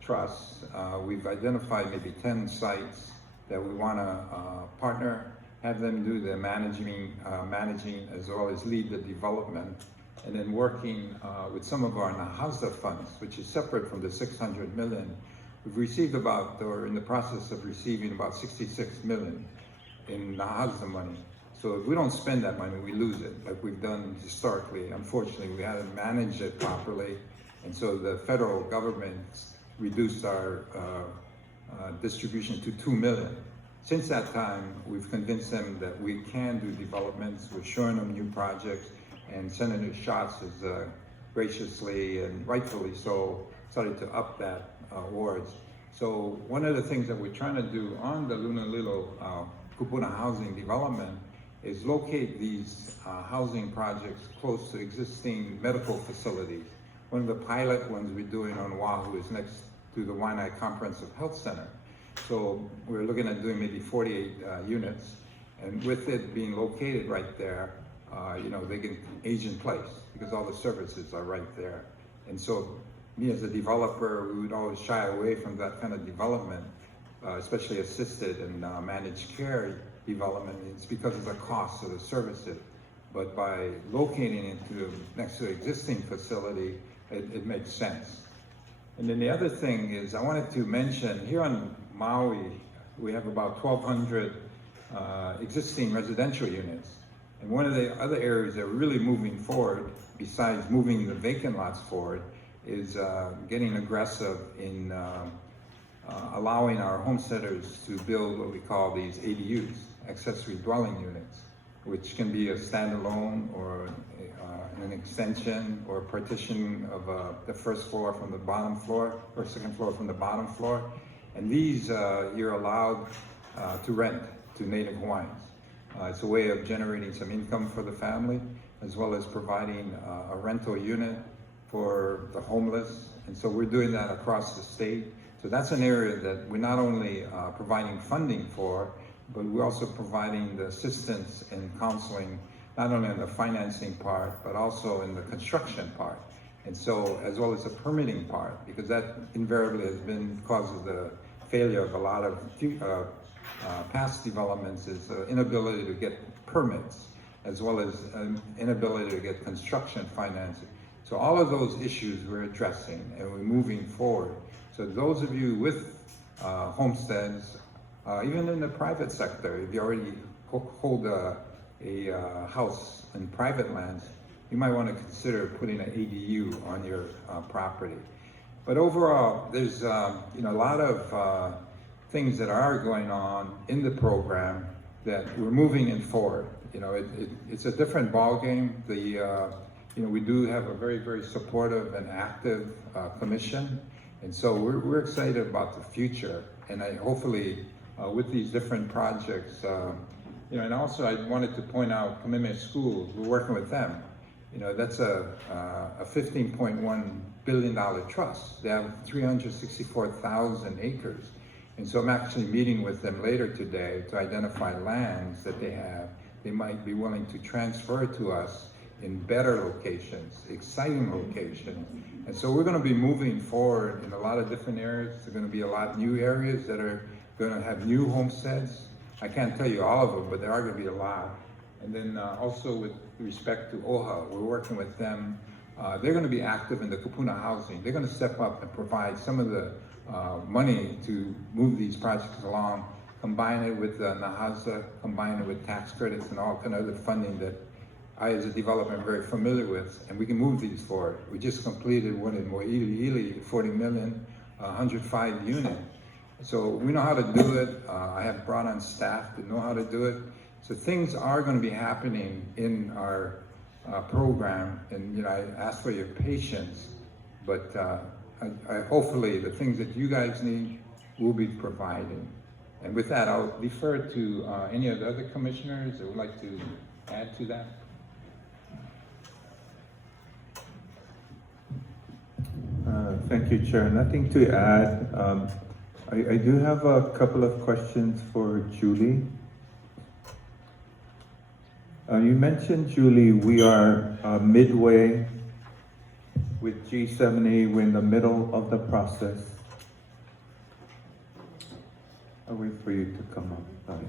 Trust. We've identified maybe 10 sites that we want to partner, have them do the managing as well as lead the development, and then working with some of our Nahasa funds, which is separate from the 600 million. We've received about, or in the process of receiving about 66 million in Nahasa money. So if we don't spend that money, we lose it, like we've done historically. Unfortunately, we haven't managed it properly, and so the federal government reduced our distribution to 2 million. Since that time, we've convinced them that we can do developments. We're showing them new projects, and Senator Schatz has graciously and rightfully so started to up that awards. So one of the things that we're trying to do on the Lunalilo kupuna housing development is locate these housing projects close to existing medical facilities. One of the pilot ones we're doing on Oahu is next to the Waianae Comprehensive Health Center. So we're looking at doing maybe 48 units, and with it being located right there, you know, they can age in place because all the services are right there. And so me as a developer, we would always shy away from that kind of development, especially assisted and managed care development. It's because of the cost of the services. But by locating it next to an existing facility, it makes sense. And then the other thing is I wanted to mention here on Maui, we have about 1,200 existing residential units. And one of the other areas that we're really moving forward, besides moving the vacant lots forward, is getting aggressive in allowing our homesteaders to build what we call these ADUs, accessory dwelling units, which can be a standalone or an extension or a partition of the first floor from the bottom floor or second floor from the bottom floor. And these you're allowed to rent to Native Hawaiians. It's a way of generating some income for the family, as well as providing a rental unit for the homeless. And so we're doing that across the state. So that's an area that we're not only providing funding for, but we're also providing the assistance and counseling, not only on the financing part, but also in the construction part. And so, as well as the permitting part, because that invariably has been cause of the failure of a lot of past developments, is inability to get permits, as well as inability to get construction financing. So all of those issues we're addressing and we're moving forward. So those of you with homesteads, even in the private sector, if you already hold a house in private lands, you might want to consider putting an ADU on your property. But overall, there's you know, a lot of things that are going on in the program that we're moving it forward. You know, it's a different ballgame. You know, we do have a very, very supportive and active commission, and so we're excited about the future. And hopefully, with these different projects, you know, and also I wanted to point out Commitment Schools. We're working with them. You know, that's a $15.1 billion trust. They have 364,000 acres. And so I'm actually meeting with them later today to identify lands that they have. They might be willing to transfer to us in better locations, exciting locations. And so we're gonna be moving forward in a lot of different areas. There's gonna be a lot of new areas that are gonna have new homesteads. I can't tell you all of them, but there are gonna be a lot. And then also with respect to OHA, we're working with them. They're gonna be active in the kupuna housing. They're gonna step up and provide some of the money to move these projects along, combine it with NAHASA, combine it with tax credits and all kind of other funding that I, as a developer, am very familiar with, and we can move these forward. We just completed one in Mo'iliili, 40 million, 105 unit. So we know how to do it. I have brought on staff that know how to do it. So things are going to be happening in our program, and I ask for your patience, but I hopefully the things that you guys need will be provided. And with that, I'll defer to any of the other commissioners that would like to add to that. Thank you, Chair. Nothing to add. I do have a couple of questions for Julie. You mentioned, Julie, we are midway with G70. We're in the middle of the process. I'll wait for you to come up. Sorry.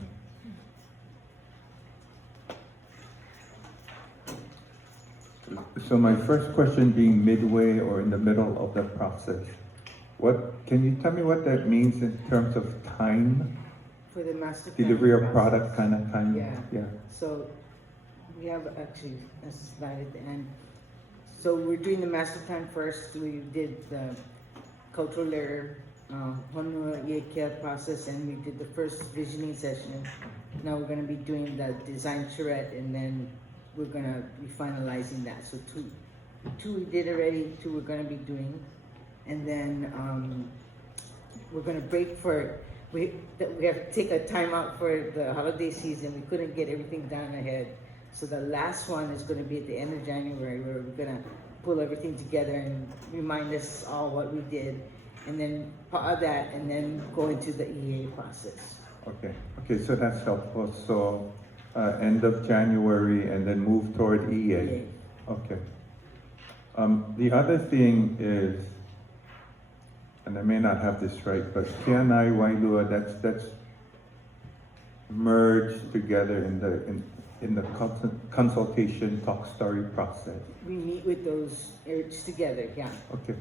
So my first question being midway or in the middle of the process, can you tell me what that means in terms of time? For the master plan Delivery of process. product kind of time? Yeah. So we have actually a slide at the end. So we're doing the master plan first. We did the cultural layer, Honua Iekea process, and we did the first visioning session. Now we're going to be doing the design charrette, and then we're going to be finalizing that. So two we did already, two we're going to be doing. And then we're going to break for, we have to take a time out for the holiday season. We couldn't get everything done ahead. So the last one is going to be at the end of January, where we're going to pull everything together and remind us all what we did. And then part of that, and then go into the EA process. Okay, so that's helpful. So end of January and then move toward EA. Okay. The other thing is, and I may not have this right, but Keʻanae, Wailua, that's merged together in the consultation talk story process. We meet with those areas together, yeah. Okay.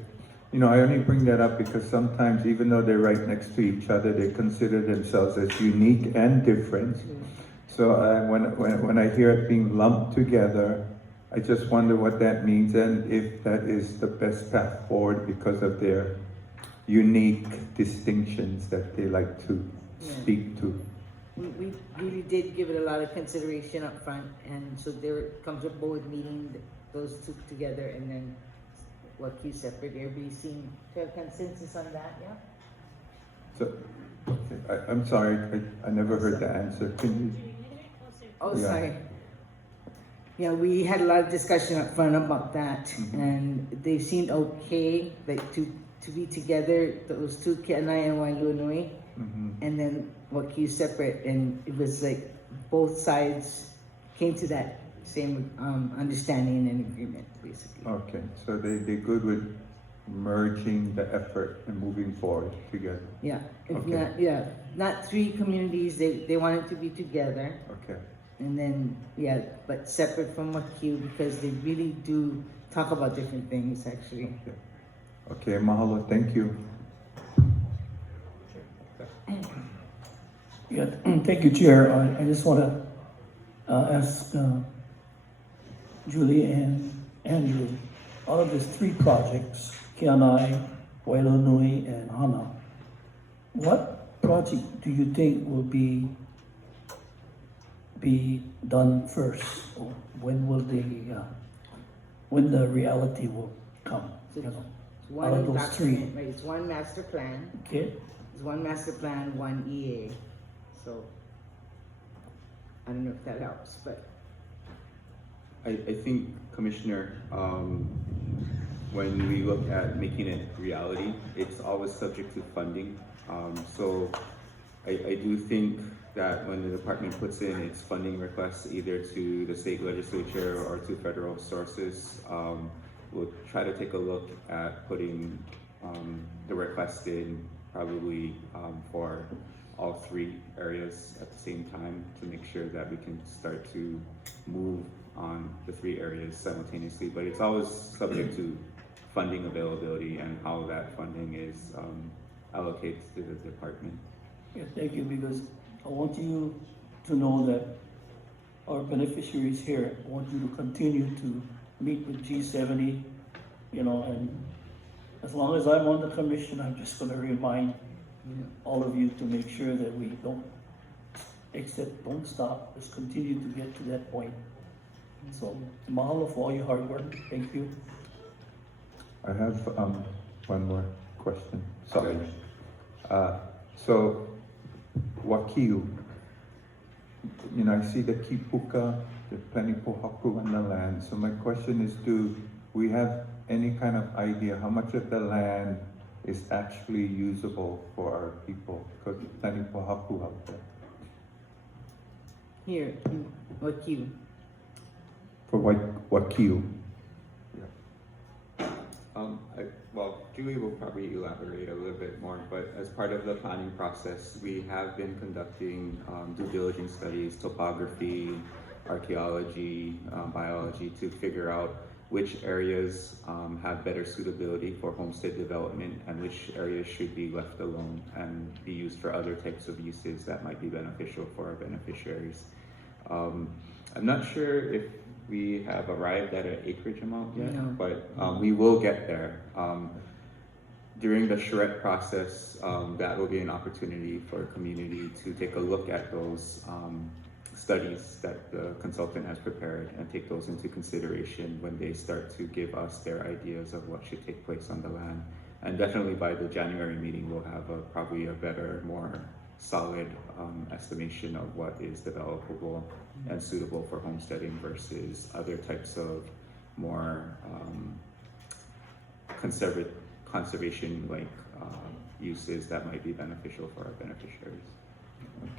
I only bring that up because sometimes, even though they're right next to each other, they consider themselves as unique and different. So when I hear it being lumped together, I just wonder what that means and if that is the best path forward because of their unique distinctions that they like to speak to. We really did give it a lot of consideration up front, and so there comes a board meeting, those two together, and then what you separate. Everybody seemed to have consensus on that, yeah? So, okay, I'm sorry, I never heard the answer. Can you? Oh, sorry. Yeah, we had a lot of discussion up front about that, and they seemed okay, like to be together, those two, Keʻanae and Wailua, and then what you separate, and it was like both sides came to that same understanding and agreement, basically. Okay, so they're good with merging the effort and moving forward together. Yeah, if Okay. not three communities, they wanted to be together. Okay. And then, but separate from WAQ because they really do talk about different things, actually. Okay, mahalo, thank you. Yeah, thank you, Chair. I just want to ask Julie and Andrew, out of these three projects, Keʻanae, Wailua, and Hana, what project do you think will be done first? Or when will when the reality will come? One out of those document, three. right? It's one master plan. Okay. It's one master plan, one EA. So I don't know if that helps, but I think, Commissioner, when we look at making it reality, it's always subject to funding. So I do think that when the department puts in its funding requests either to the state legislature or to federal sources, we'll try to take a look at putting the request in probably for all three areas at the same time to make sure that we can start to move on the three areas simultaneously. But it's always subject to funding availability and how that funding is allocated to the department. Yeah, thank you, because I want you to know that our beneficiaries here want you to continue to meet with G70, you know, and as long as I'm on the commission, I'm just gonna remind all of you to make sure that we don't stop, just continue to get to that point. So, mahalo for all your hard work, thank you. I have one more question. Sorry. So, Wakiu, you know, I see the kipuka, the plenty pohaku on the land. So my question is, do we have any kind of idea how much of the land is actually usable for our people? Because plenty pohaku out there. Here, Wakiu. For Wakiu. Well, Julie will probably elaborate a little bit more, but as part of the planning process, we have been conducting due diligence studies, topography, archaeology, biology, to figure out which areas have better suitability for homestead development and which areas should be left alone and be used for other types of uses that might be beneficial for our beneficiaries. I'm not sure if we have arrived at an acreage amount yet, No. but we will get there. During the charrette process, that will be an opportunity for a community to take a look at those studies that the consultant has prepared and take those into consideration when they start to give us their ideas of what should take place on the land. And definitely by the January meeting, we'll have probably a better, more solid estimation of what is developable and suitable for homesteading versus other types of more conservation-like uses that might be beneficial for our beneficiaries.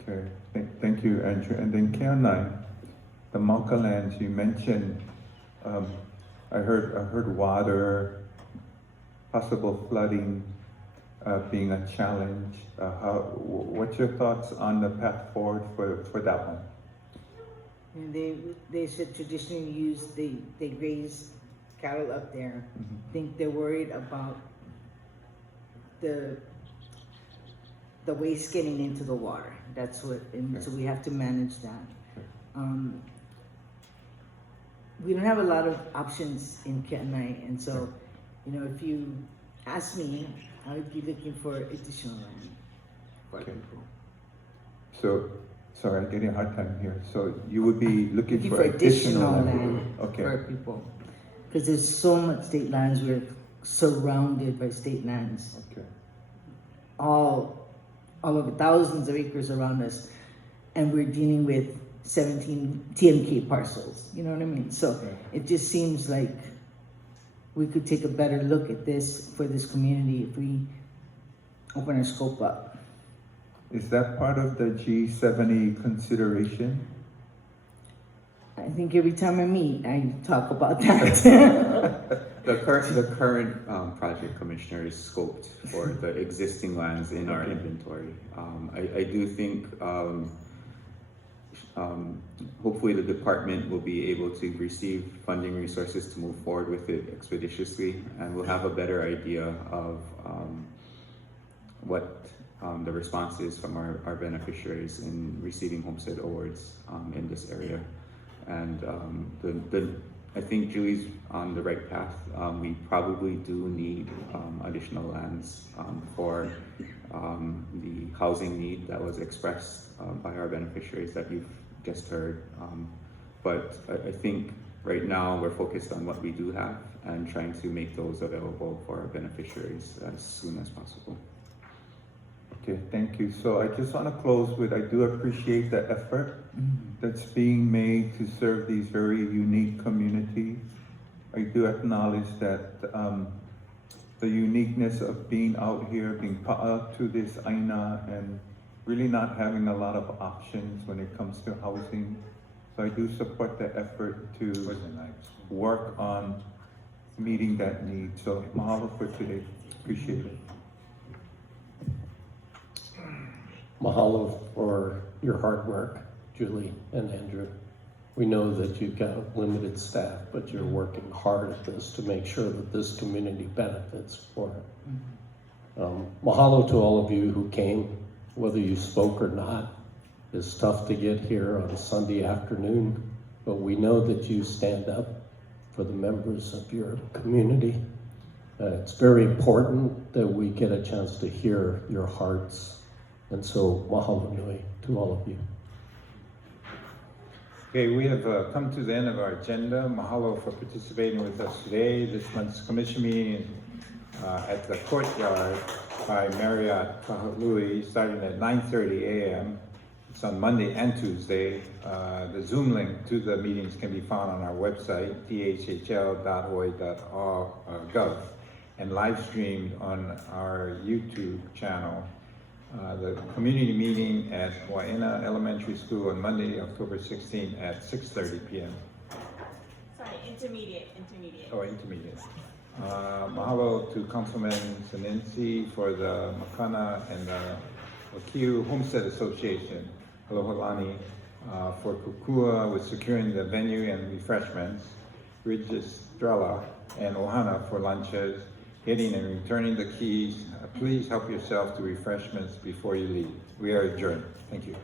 Okay, thank you, Andrew. And then Keʻanae, the Mauka lands you mentioned, I heard water, possible flooding being a challenge. What's your thoughts on the path forward for that one? And they should traditionally use, they graze cattle up there. I think they're worried about the waste getting into the water. That's what, and so we have to manage that. We don't have a lot of options in Keʻanae, and so, you know, if you ask me, I would be looking for additional land. Okay. So, sorry, I'm getting a hard time here. So you would be looking for additional land for people. Because there's so much state lands, we're surrounded by state lands. Okay. All over thousands of acres around us, and we're dealing with 17 TMK parcels, you know what I mean? So it just seems like we could take a better look at this for this community if we open our scope up. Is that part of the G70 consideration? I think every time I meet, I talk about that. The current project commissioner is scoped for the existing lands in our inventory. I do think hopefully the department will be able to receive funding resources to move forward with it expeditiously, and we'll have a better idea of what the response is from our beneficiaries in receiving homestead awards in this area. And I think Julie's on the right path. We probably do need additional lands for the housing need that was expressed by our beneficiaries that you've just heard. But I think right now we're focused on what we do have and trying to make those available for our beneficiaries as soon as possible. Okay, thank you. So I just want to close with, I do appreciate the effort that's being made to serve these very unique communities. I do acknowledge that the uniqueness of being out here, being pa'a to this aina, and really not having a lot of options when it comes to housing. So I do support the effort to work on meeting that need. So mahalo for today. Appreciate it. Mahalo for your hard work, Julie and Andrew. We know that you've got limited staff, but you're working hard at this to make sure that this community benefits for it. Mahalo to all of you who came, whether you spoke or not. It's tough to get here on a Sunday afternoon, but we know that you stand up for the members of your community. It's very important that we get a chance to hear your hearts. And so, mahalo nui to all of you. Okay, we have come to the end of our agenda. Mahalo for participating with us today. This month's commission meeting at the courtyard by Marriott Kahului, starting at 9:30 a.m. It's on Monday and Tuesday. The Zoom link to the meetings can be found on our website, dhhl.hawaii.gov, and live streamed on our YouTube channel. The community meeting at Hawaiian Elementary School on Monday, October 16th at 6:30 p.m. Sorry, intermediate. Oh, intermediate. Mahalo to Councilman Saninsi for the Makana and the Wakiu Homestead Association. Aloha Lani for Kukua with securing the venue and refreshments. Registrella and Ohana for lunches, getting and returning the keys. Please help yourself to refreshments before you leave. We are adjourned. Thank you.